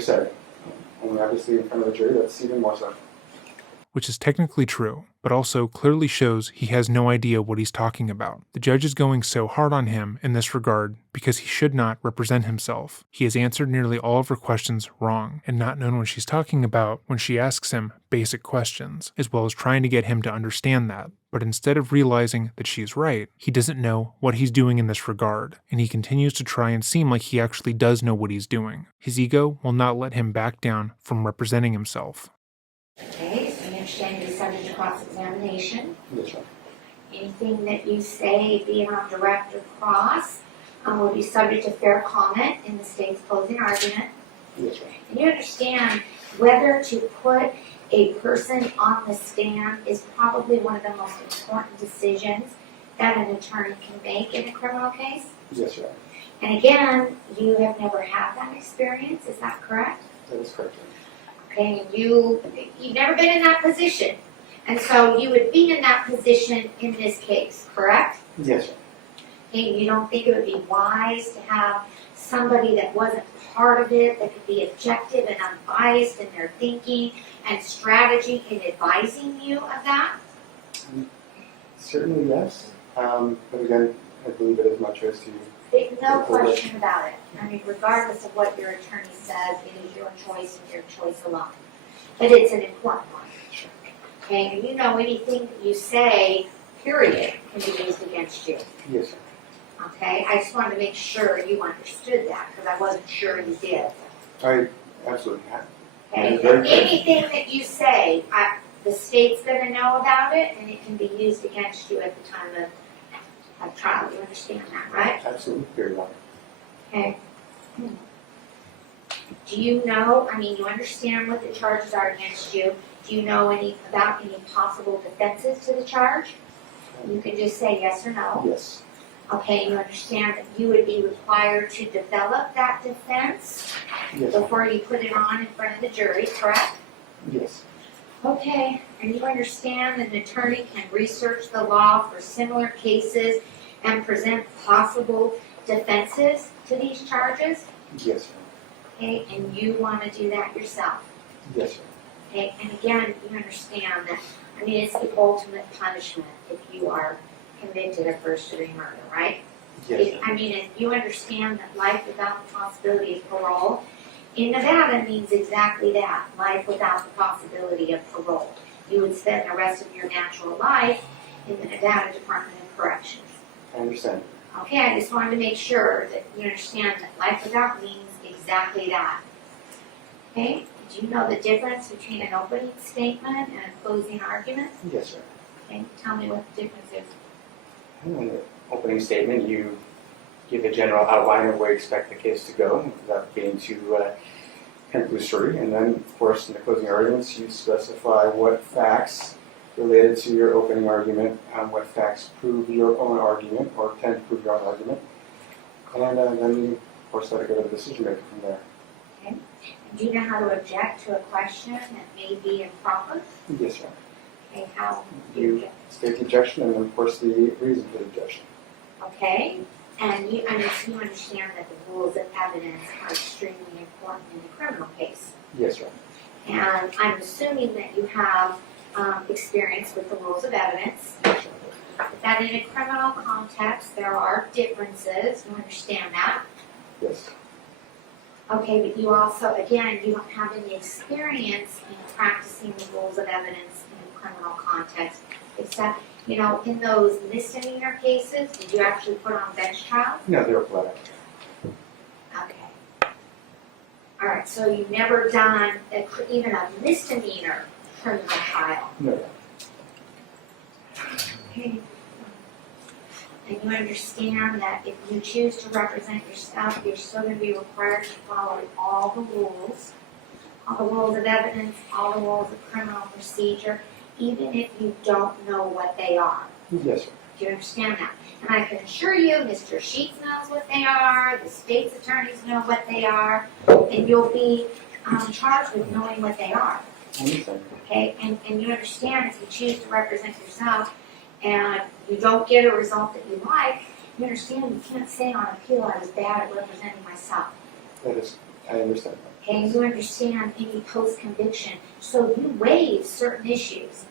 setting. And obviously in front of a jury, that's even more so. Which is technically true, but also clearly shows he has no idea what he's talking about. The judge is going so hard on him in this regard because he should not represent himself. He has answered nearly all of her questions wrong and not known what she's talking about when she asks him basic questions, as well as trying to get him to understand that. But instead of realizing that she's right, he doesn't know what he's doing in this regard, and he continues to try and seem like he actually does know what he's doing. His ego will not let him back down from representing himself. Okay, so you understand you're subject to cross-examination. Yes, right. Anything that you say, being on direct or cross, will be subject to fair comment in the state's closing argument. Yes, right. And you understand whether to put a person on the stand is probably one of the most important decisions that an attorney can make in a criminal case. Yes, right. And again, you have never had that experience, is that correct? That is correct. Okay, and you've never been in that position. And so you would be in that position in this case, correct? Yes, right. Okay, you don't think it would be wise to have somebody that wasn't part of it, that could be objective and unbiased in their thinking and strategy in advising you of that? Certainly, yes. But again, I believe it is my choice to. No question about it. I mean, regardless of what your attorney says, it is your choice and your choice alone. But it's an important one. Okay, and you know anything that you say, period, can be used against you. Yes, sir. Okay, I just wanted to make sure you understood that because I wasn't sure you did. I absolutely have. Okay, Very and clear. anything that you say, the state's going to know about it and it can be used against you at the time of of trial. You understand that, right? Absolutely, Your Honor. Okay. Do you know, I mean, you understand what the charges are against you. Do you know about any possible defenses to the charge? You can just say yes or no. Yes. Okay, you understand that you would be required to develop that defense Yes. before you put it on in front of the jury, correct? Yes. Okay, and you understand that an attorney can research the law for similar cases and present possible defenses to these charges? Yes, Okay, and you want to do that yourself? Yes, sir. Okay, and again, you understand that, I mean, it's the ultimate punishment if you are convicted of first-degree murder, right? Yes, sir. I mean, if you understand that life without the possibility of parole in Nevada means exactly that, life without the possibility of parole. You would spend the rest of your natural life in the Nevada Department of Corrections. I understand. Okay, I just wanted to make sure that you understand that life without means exactly that. Okay, do you know the difference between an opening statement and a closing argument? Yes, sir. Okay, tell me what the difference is. In the opening statement, you give a general outline of where you expect the case to go without being too conclusory. And then, of course, in the closing arguments, you specify what facts related to your opening argument, what facts prove your own argument or tend to prove your own argument. And then you, of course, let it go to the decision maker from there. Okay, do you know how to object to a question that may be improper? Yes, sir. Okay, how do You you object? state the objection and, of course, the reason for the objection. Okay, and you understand that the rules of evidence are extremely important in a criminal case. Yes, sir. And I'm assuming that you have experience with the rules of evidence, Yes, sir. that in a criminal context there are differences. You understand that? Yes. Okay, but you also, again, you don't have any experience in practicing the rules of evidence in a criminal context, except, you know, in those misdemeanor cases, did you actually put on bench trials? No, they were flat out. Okay. All right, so you've never done even a misdemeanor criminal trial. No. Okay. And you understand that if you choose to represent yourself, you're still going to be required to follow all the rules of evidence, all the rules of criminal procedure, even if you don't know what they are. Yes, sir. Do you understand that? And I can assure you, Mr. Sheets knows what they are, the state's attorneys know what they are, and you'll be charged with knowing what they are. I understand. Okay, and you understand if you choose to represent yourself and you don't get a result that you like, you understand you can't say on appeal I was bad at representing myself. That is, I understand that. Okay, and you understand any post-conviction, so you waive certain issues.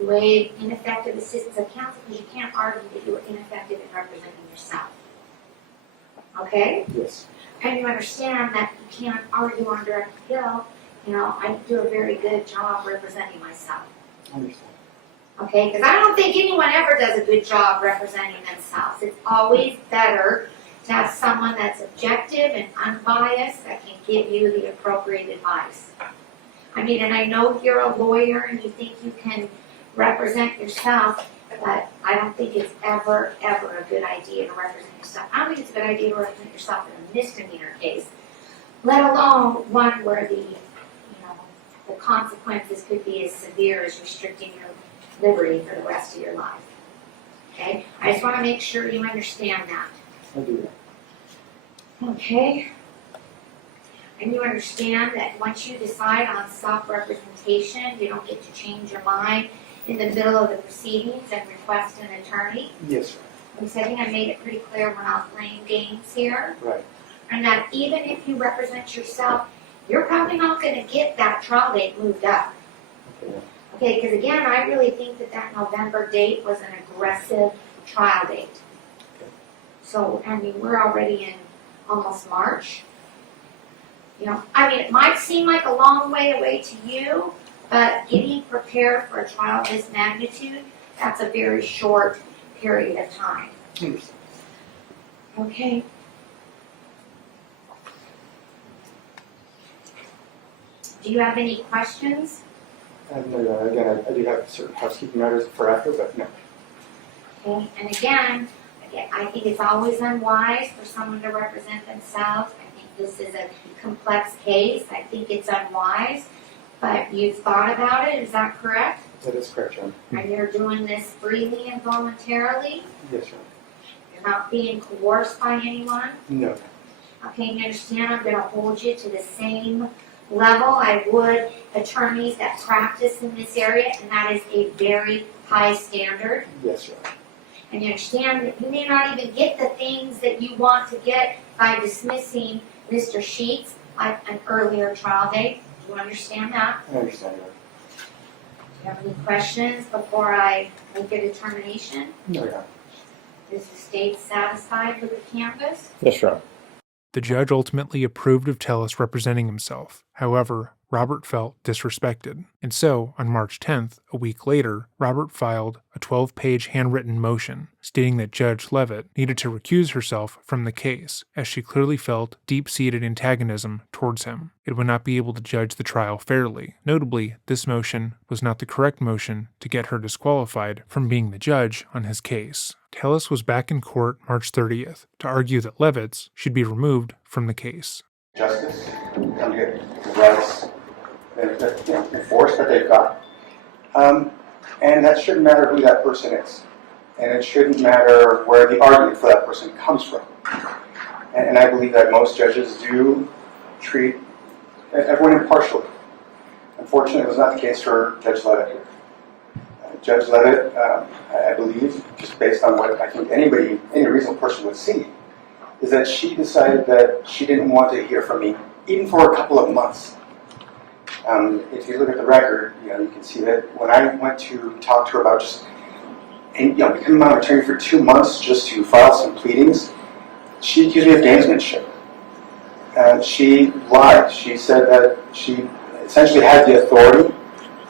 You waive ineffective assistance of counsel because you can't argue that you were ineffective in representing yourself. Okay? Yes. And you understand that you can't argue on direct appeal, you know, I do a very good job representing myself. I understand. Okay, because I don't think anyone ever does a good job representing themselves. It's always better to have someone that's objective and unbiased that can give you the appropriate advice. I mean, and I know you're a lawyer and you think you can represent yourself, but I don't think it's ever a good idea to represent yourself. I don't think it's a good idea to represent yourself in a misdemeanor case, let alone one where the consequences could be as severe as restricting your liberty for the rest of your life. Okay? I just want to make sure you understand that. I do that. Okay? And you understand that once you decide on self-representation, you don't get to change your mind in the middle of the proceedings and request an attorney. Yes, sir. Because I think I made it pretty clear we're not playing games here. Right. And that even if you represent yourself, you're probably not going to get that trial date moved up. Okay. Okay, because again, I really think that November date was an aggressive trial date. So, I mean, we're already in almost March. You know, I mean, it might seem like a long way away to you, but getting prepared for a trial of this magnitude, that's a very short period of time. Understand. Okay. Do you have any questions? No, again, I do have certain housekeeping matters for after, but no. Okay, and again, I think it's always unwise for someone to represent themselves. I think this is a complex case. I think it's unwise, but you've thought about it, is that correct? That is correct, John. And you're doing this freely and voluntarily? Yes, John. You're not being coerced by anyone? No. Okay, you understand I'm gonna hold you to the same level I would attorneys that practice in this area, and that is a very high standard. Yes, John. And you understand that you may not even get the things that you want to get by dismissing Mr. Sheets at an earlier trial date. Do you understand that? I understand, John. Do you have any questions before I make a determination? No, John. Is the state satisfied with the canvas? Yes, Your Honor. The judge ultimately approved of Tellis representing himself. However, Robert felt disrespected. And so, on March 10th, a week later, Robert filed a 12-page handwritten motion stating that Judge Levitt needed to recuse herself from the case, as she clearly felt deep-seated antagonism towards him. It would not be able to judge the trial fairly. Notably, this motion was not the correct motion to get her disqualified from being the judge on his case. Tellis was back in court March 30th to argue that Levitz should be removed from the case. Justice, come get the rights enforced that they've got. And that shouldn't matter who that person is. And it shouldn't matter where the argument for that person comes from. And I believe that most judges do treat everyone impartially. Unfortunately, it was not the case for Judge Levitt here. Judge Levitt, I believe, just based on what I think any reasonable person would see, is that she decided that she didn't want to hear from me, even for a couple of months. If you look at the record, you can see that when I went to talk to her about just becoming my attorney for 2 months just to file some pleadings, she accused me of gamesmanship. She lied. She said that she essentially had the authority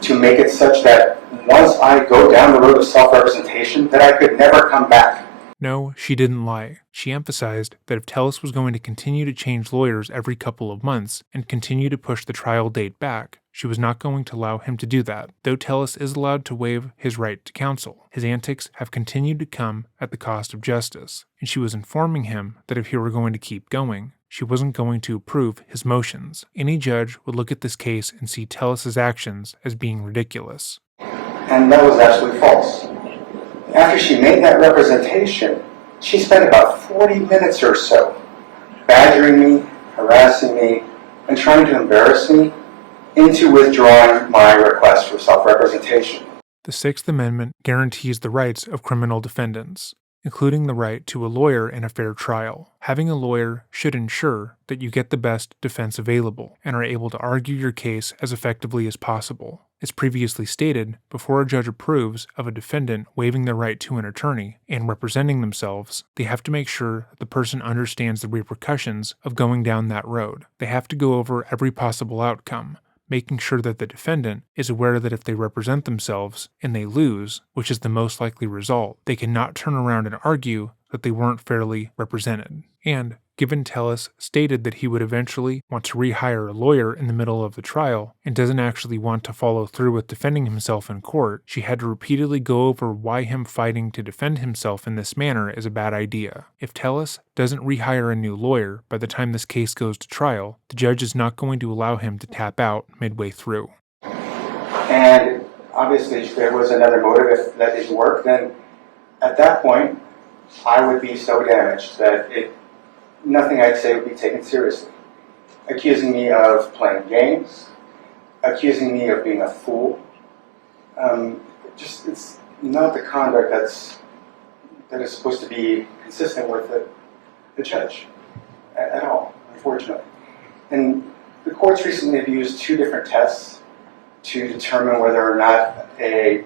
to make it such that once I go down the road of self-representation, that I could never come back. No, she didn't lie. She emphasized that if Tellis was going to continue to change lawyers every couple of months and continue to push the trial date back, she was not going to allow him to do that. Though Tellis is allowed to waive his right to counsel, his antics have continued to come at the cost of justice, and she was informing him that if he were going to keep going, she wasn't going to approve his motions. Any judge would look at this case and see Tellis's actions as being ridiculous. And that was absolutely false. After she made that representation, she spent about 40 minutes or so badgering me, harassing me, and trying to embarrass me into withdrawing my request for self-representation. The Sixth Amendment guarantees the rights of criminal defendants, including the right to a lawyer in a fair trial. Having a lawyer should ensure that you get the best defense available and are able to argue your case as effectively as possible. As previously stated, before a judge approves of a defendant waiving their right to an attorney and representing themselves, they have to make sure that the person understands the repercussions of going down that road. They have to go over every possible outcome, making sure that the defendant is aware that if they represent themselves and they lose, which is the most likely result, they cannot turn around and argue that they weren't fairly represented. And given Tellis stated that he would eventually want to rehire a lawyer in the middle of the trial and doesn't actually want to follow through with defending himself in court, she had to repeatedly go over why him fighting to defend himself in this manner is a bad idea. If Tellis doesn't rehire a new lawyer by the time this case goes to trial, the judge is not going to allow him to tap out midway through. And obviously, if there was another motive, if that didn't work, then at that point, I would be so damaged that nothing I'd say would be taken seriously. Accusing me of playing games, accusing me of being a fool. It's not the conduct that is supposed to be consistent with the judge at all, unfortunately. And the courts recently have used 2 different tests to determine whether or not a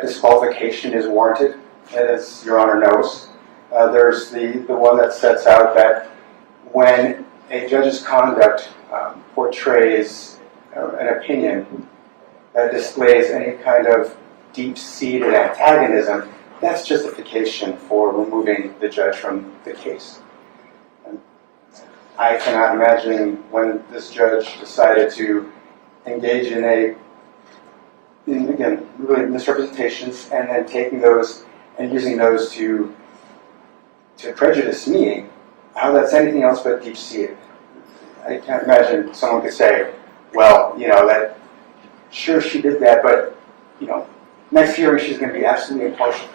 disqualification is warranted, as Your Honor knows. There's the one that sets out that when a judge's conduct portrays an opinion that displays any kind of deep-seated antagonism, that's justification for removing the judge from the case. And I cannot imagine when this judge decided to engage in again, really misrepresentations and then taking those and using those to to prejudice me, how that's anything else but deep-seated. I can't imagine someone could say, well, that sure she did that, but next hearing she's going to be absolutely impartial.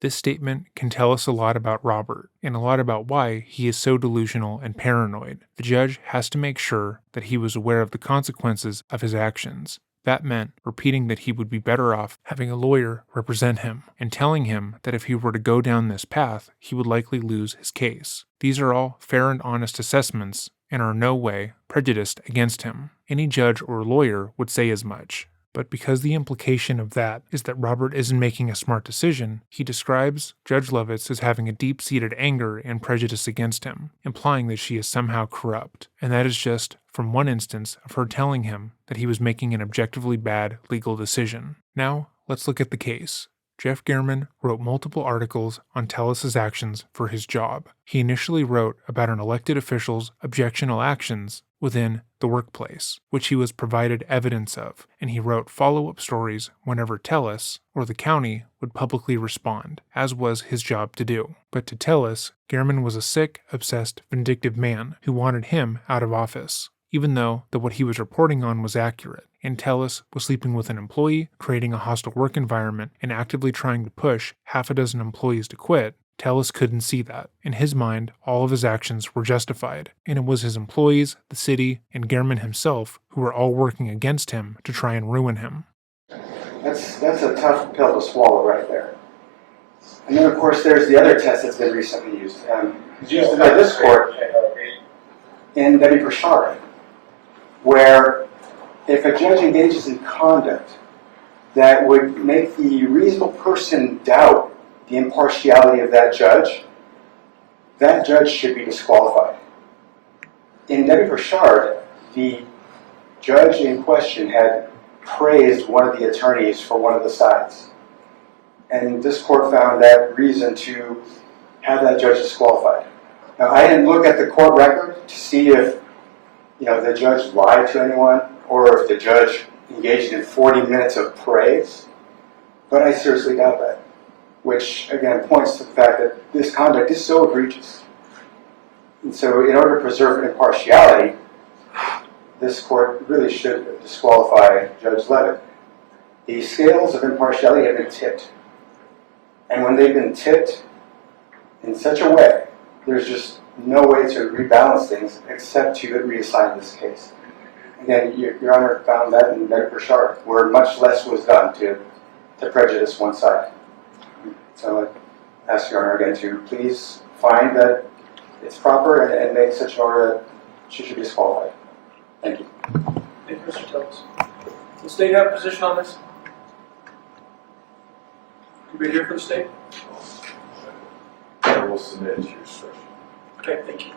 This statement can tell us a lot about Robert, and a lot about why he is so delusional and paranoid. The judge has to make sure that he was aware of the consequences of his actions. That meant repeating that he would be better off having a lawyer represent him, and telling him that if he were to go down this path, he would likely lose his case. These are all fair and honest assessments, and are in no way prejudiced against him. Any judge or lawyer would say as much. But because the implication of that is that Robert isn't making a smart decision, he describes Judge Lovitz as having a deep-seated anger and prejudice against him, implying that she is somehow corrupt. And that is just from one instance of her telling him that he was making an objectively bad legal decision. Now, let's look at the case. Jeff Gehrman wrote multiple articles on Tellis's actions for his job. He initially wrote about an elected official's objectionable actions within the workplace, which he was provided evidence of, and he wrote follow-up stories whenever Tellis or the county would publicly respond, as was his job to do. But to Tellis, Gehrman was a sick, obsessed, vindictive man who wanted him out of office, even though what he was reporting on was accurate. And Tellis was sleeping with an employee, creating a hostile work environment, and actively trying to push half a dozen employees to quit. Tellis couldn't see that. In his mind, all of his actions were justified, and it was his employees, the city, and Gehrman himself who were all working against him to try and ruin him. That's a tough pill to swallow right there. And then, of course, there's the other test that's been recently used. Used by this court in Debbie Prashad, where if a judge engages in conduct that would make the reasonable person doubt the impartiality of that judge should be disqualified. In Debbie Prashad, the judge in question had praised one of the attorneys for one of the sides. And this court found that reason to have that judge disqualified. Now, I didn't look at the court record to see if the judge lied to anyone or if the judge engaged in 40 minutes of praise, but I seriously doubt that, which again points to the fact that this conduct is so egregious. And so in order to preserve impartiality, this court really should disqualify Judge Levitt. The scales of impartiality have been tipped. And when they've been tipped in such a way, there's just no way to rebalance things except to reassign this case. Again, Your Honor found that in Debbie Prashad, where much less was done to prejudice one side. So I ask Your Honor again to please find that it's proper and make such an order that she should be disqualified. Thank you. Thank you, Mr. Tellis. Does the state have a position on this? Anybody here for the state? I will submit to your instruction. Okay, thank you.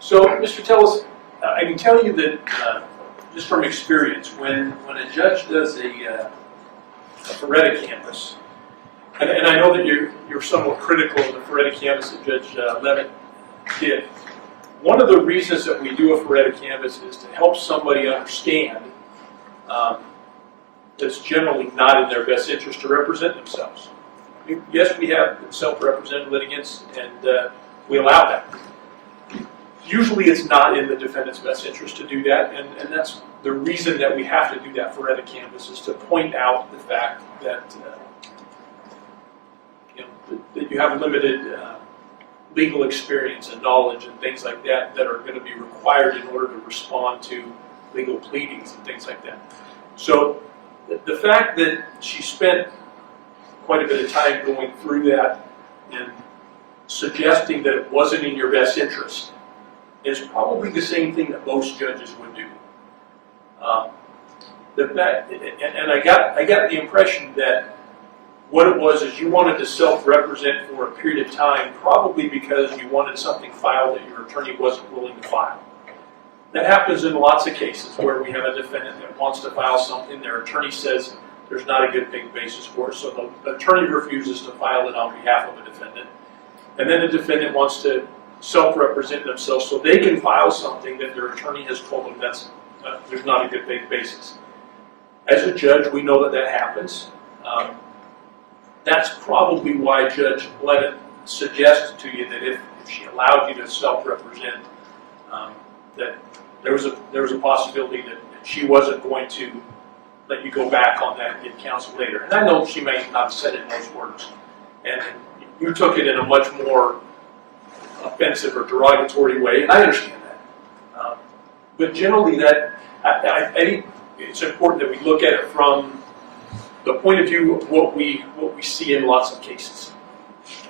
So, Mr. Tellis, I can tell you that just from experience, when a judge does a Feretta canvas, and I know that you're somewhat critical of the Feretta canvas that Judge Levitt did. One of the reasons that we do a Feretta canvas is to help somebody understand that's generally not in their best interest to represent themselves. Yes, we have self-represented litigants, and we allow that. Usually it's not in the defendant's best interest to do that, and that's the reason that we have to do that Feretta canvas, is to point out the fact that that you have limited legal experience and knowledge and things like that that are going to be required in order to respond to legal pleadings and things like that. So the fact that she spent quite a bit of time going through that and suggesting that it wasn't in your best interest is probably the same thing that most judges would do. And I got the impression that what it was is you wanted to self-represent for a period of time, probably because you wanted something filed that your attorney wasn't willing to file. That happens in lots of cases where we have a defendant that wants to file something, their attorney says there's not a good big basis for it, so the attorney refuses to file it on behalf of a defendant. And then the defendant wants to self-represent themselves so they can file something that their attorney has told them there's not a good big basis. As a judge, we know that happens. That's probably why Judge Levitt suggest to you that if she allowed you to self-represent, that there was a possibility that she wasn't going to let you go back on that and get counsel later. And I know she may not have said it in those words, and you took it in a much more offensive or derogatory way, and I understand that. But generally, I think it's important that we look at it from the point of view of what we see in lots of cases.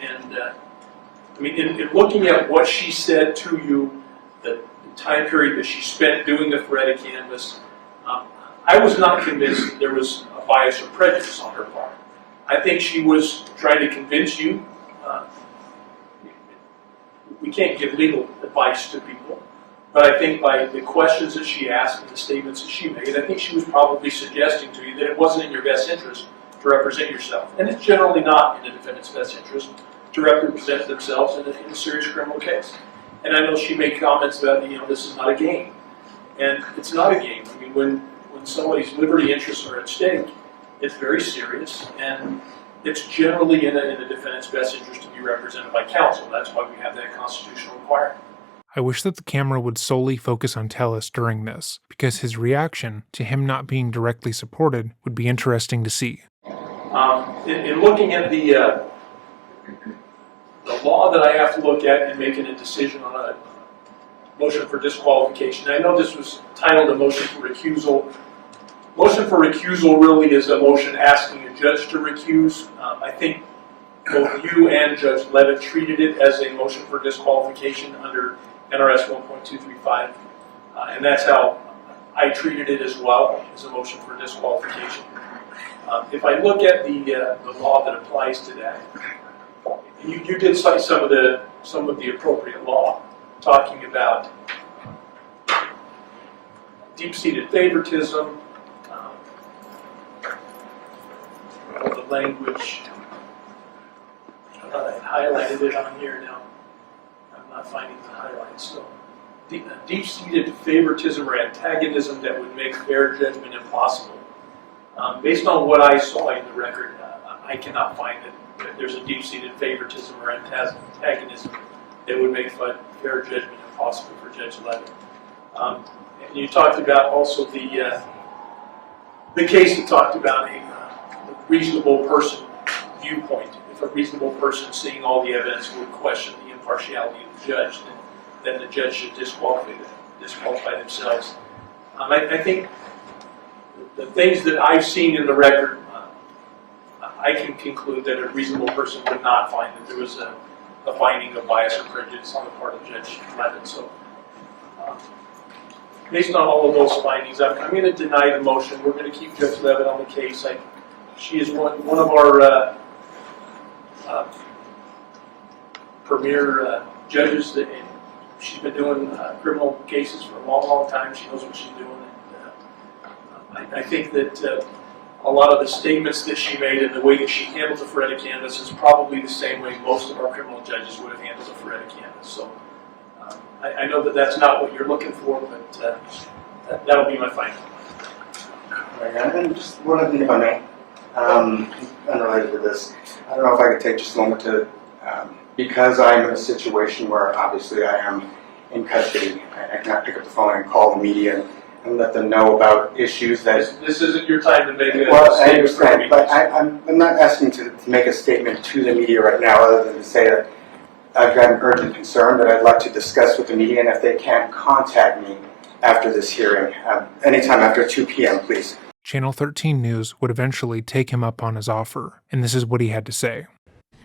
And I mean, in looking at what she said to you, the time period that she spent doing the Feretta canvas, I was not convinced that there was a bias or prejudice on her part. I think she was trying to convince you. We can't give legal advice to people, but I think by the questions that she asked and the statements that she made, I think she was probably suggesting to you that it wasn't in your best interest to represent yourself. And it's generally not in the defendant's best interest to represent themselves in a serious criminal case. And I know she made comments about, this is not a game. And it's not a game. I mean, when somebody's liberty interests are at stake, it's very serious, and it's generally in the defendant's best interest to be represented by counsel. That's why we have that constitutional requirement. I wish that the camera would solely focus on Tellus during this, because his reaction to him not being directly supported would be interesting to see. In looking at the law that I have to look at in making a decision on a motion for disqualification, I know this was titled a motion for recusal. Motion for recusal really is a motion asking a judge to recuse. I think both you and Judge Levitt treated it as a motion for disqualification under NRS 1.235, and that's how I treated it as well, as a motion for disqualification. If I look at the law that applies to that, you did cite some of the appropriate law, talking about deep-seated favoritism, the language. I thought I highlighted it on here now. I'm not finding the highlights. So, deep-seated favoritism or antagonism that would make fair judgment impossible. Based on what I saw in the record, I cannot find that there's a deep-seated favoritism or antagonism that would make fair judgment impossible for Judge Levitt. And you talked about also the case that talked about a reasonable person viewpoint. If a reasonable person seeing all the evidence would question the impartiality of the judge, then the judge should disqualify themselves. I think the things that I've seen in the record, I can conclude that a reasonable person would not find that there was a finding of bias or prejudice on the part of Judge Levitt. So, based on all of those findings, I'm going to deny the motion. We're going to keep Judge Levitt on the case. She is one of our premier judges, and she's been doing criminal cases for a long, long time. She knows what she's doing. And, I think that a lot of the statements that she made and the way that she handled the Feretta canvas is probably the same way most of our criminal judges would have handled the Feretta canvas. So I know that that's not what you're looking for, but that'll be my final. And just one other thing, if I may, unrelated to this, I don't know if I could take just a moment to, because I'm in a situation where obviously I am in custody, I cannot pick up the phone and call the media and let them know about issues that... This isn't your time to make a well, statement. I understand, but I'm not asking to make a statement to the media right now, other than to say that I've got an urgent concern that I'd like to discuss with the media, and if they can contact me after this hearing, anytime after 2 p.m., please. Channel 13 News would eventually take him up on his offer, and this is what he had to say.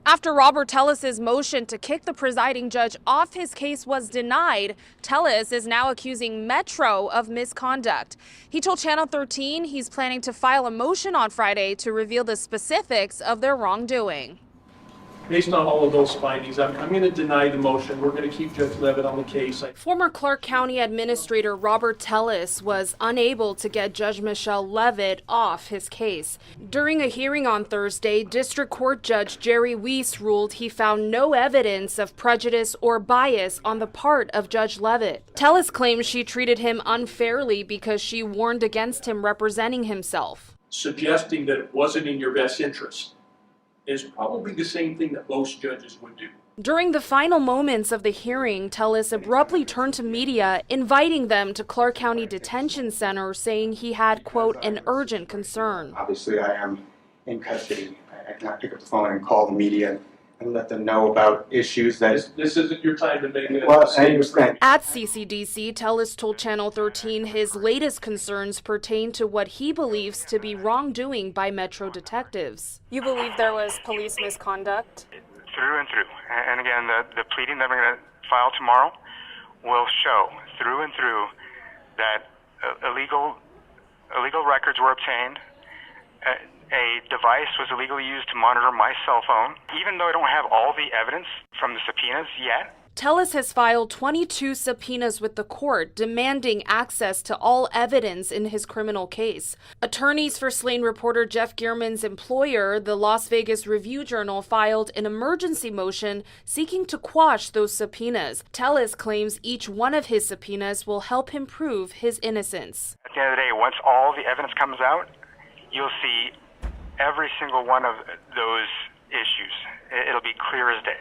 After Robert Tellis's motion to kick the presiding judge off his case was denied, Tellis is now accusing Metro of misconduct. He told Channel 13 he's planning to file a motion on Friday to reveal the specifics of their wrongdoing. Based on all of those findings, I'm going to deny the motion. We're going to keep Judge Levitt on the case. Former Clark County Administrator Robert Tellis was unable to get Judge Michelle Levitt off his case. During a hearing on Thursday, District Court Judge Jerry Weiss ruled he found no evidence of prejudice or bias on the part of Judge Levitt. Tellis claims she treated him unfairly because she warned against him representing himself. Suggesting that it wasn't in your best interest is probably the same thing that most judges would do. During the final moments of the hearing, Tellis abruptly turned to media, inviting them to Clark County Detention Center, saying he had, quote, an urgent concern. Obviously, I am in custody. I cannot pick up the phone and call the media and let them know about issues that... This isn't your time to make a Well, I statement. understand. At CCDC, Tellis told Channel 13 his latest concerns pertain to what he believes to be wrongdoing by Metro detectives. You believe there was police misconduct? Through and through. And again, the pleading that I'm going to file tomorrow will show through and through that illegal records were obtained. A device was illegally used to monitor my cell phone. Even though I don't have all the evidence from the subpoenas yet, Tellis has filed 22 subpoenas with the court demanding access to all evidence in his criminal case. Attorneys for slain reporter Jeff Gehrman's employer, the Las Vegas Review-Journal, filed an emergency motion seeking to quash those subpoenas. Tellis claims each one of his subpoenas will help him prove his innocence. at the end of the day, once all the evidence comes out, you'll see every single one of those issues. It'll be clear as day.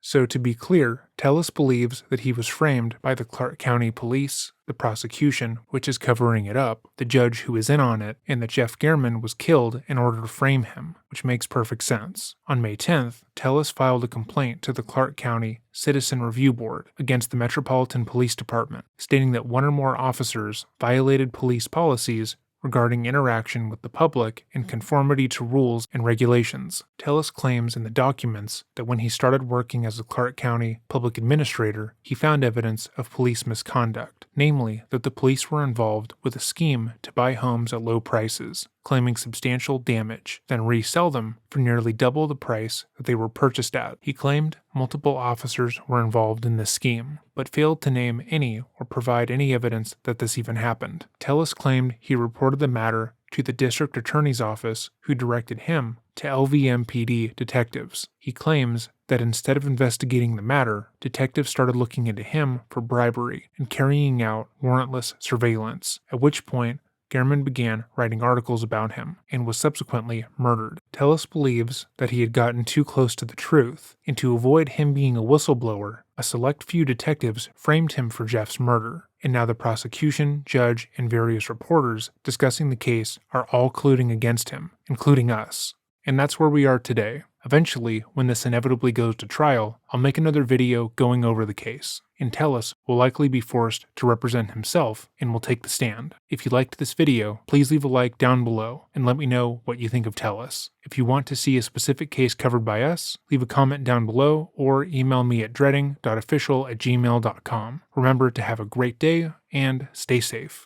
So to be clear, Tellis believes that he was framed by the Clark County Police, the prosecution, which is covering it up, the judge who is in on it, and that Jeff Gehrman was killed in order to frame him, which makes perfect sense. On May 10th, Tellis filed a complaint to the Clark County Citizen Review Board against the Metropolitan Police Department, stating that one or more officers violated police policies regarding interaction with the public in conformity to rules and regulations. Tellis claims in the documents that when he started working as a Clark County public administrator, he found evidence of police misconduct, namely that the police were involved with a scheme to buy homes at low prices, claiming substantial damage, then resell them for nearly double the price that they were purchased at. He claimed multiple officers were involved in this scheme, but failed to name any or provide any evidence that this even happened. Tellis claimed he reported the matter to the district attorney's office, who directed him to LVMPD detectives. He claims that instead of investigating the matter, detectives started looking into him for bribery and carrying out warrantless surveillance, at which point Gehrman began writing articles about him and was subsequently murdered. Tellis believes that he had gotten too close to the truth, and to avoid him being a whistleblower, a select few detectives framed him for Jeff's murder, and now the prosecution, judge, and various reporters discussing the case are all colluding against him, including us. And that's where we are today. Eventually, when this inevitably goes to trial, I'll make another video going over the case, and Tellis will likely be forced to represent himself and will take the stand. If you liked this video, please leave a like down below and let me know what you think of Tellis. If you want to see a specific case covered by us, leave a comment down below or email me at dreading.official@gmail.com. Remember to have a great day and stay safe.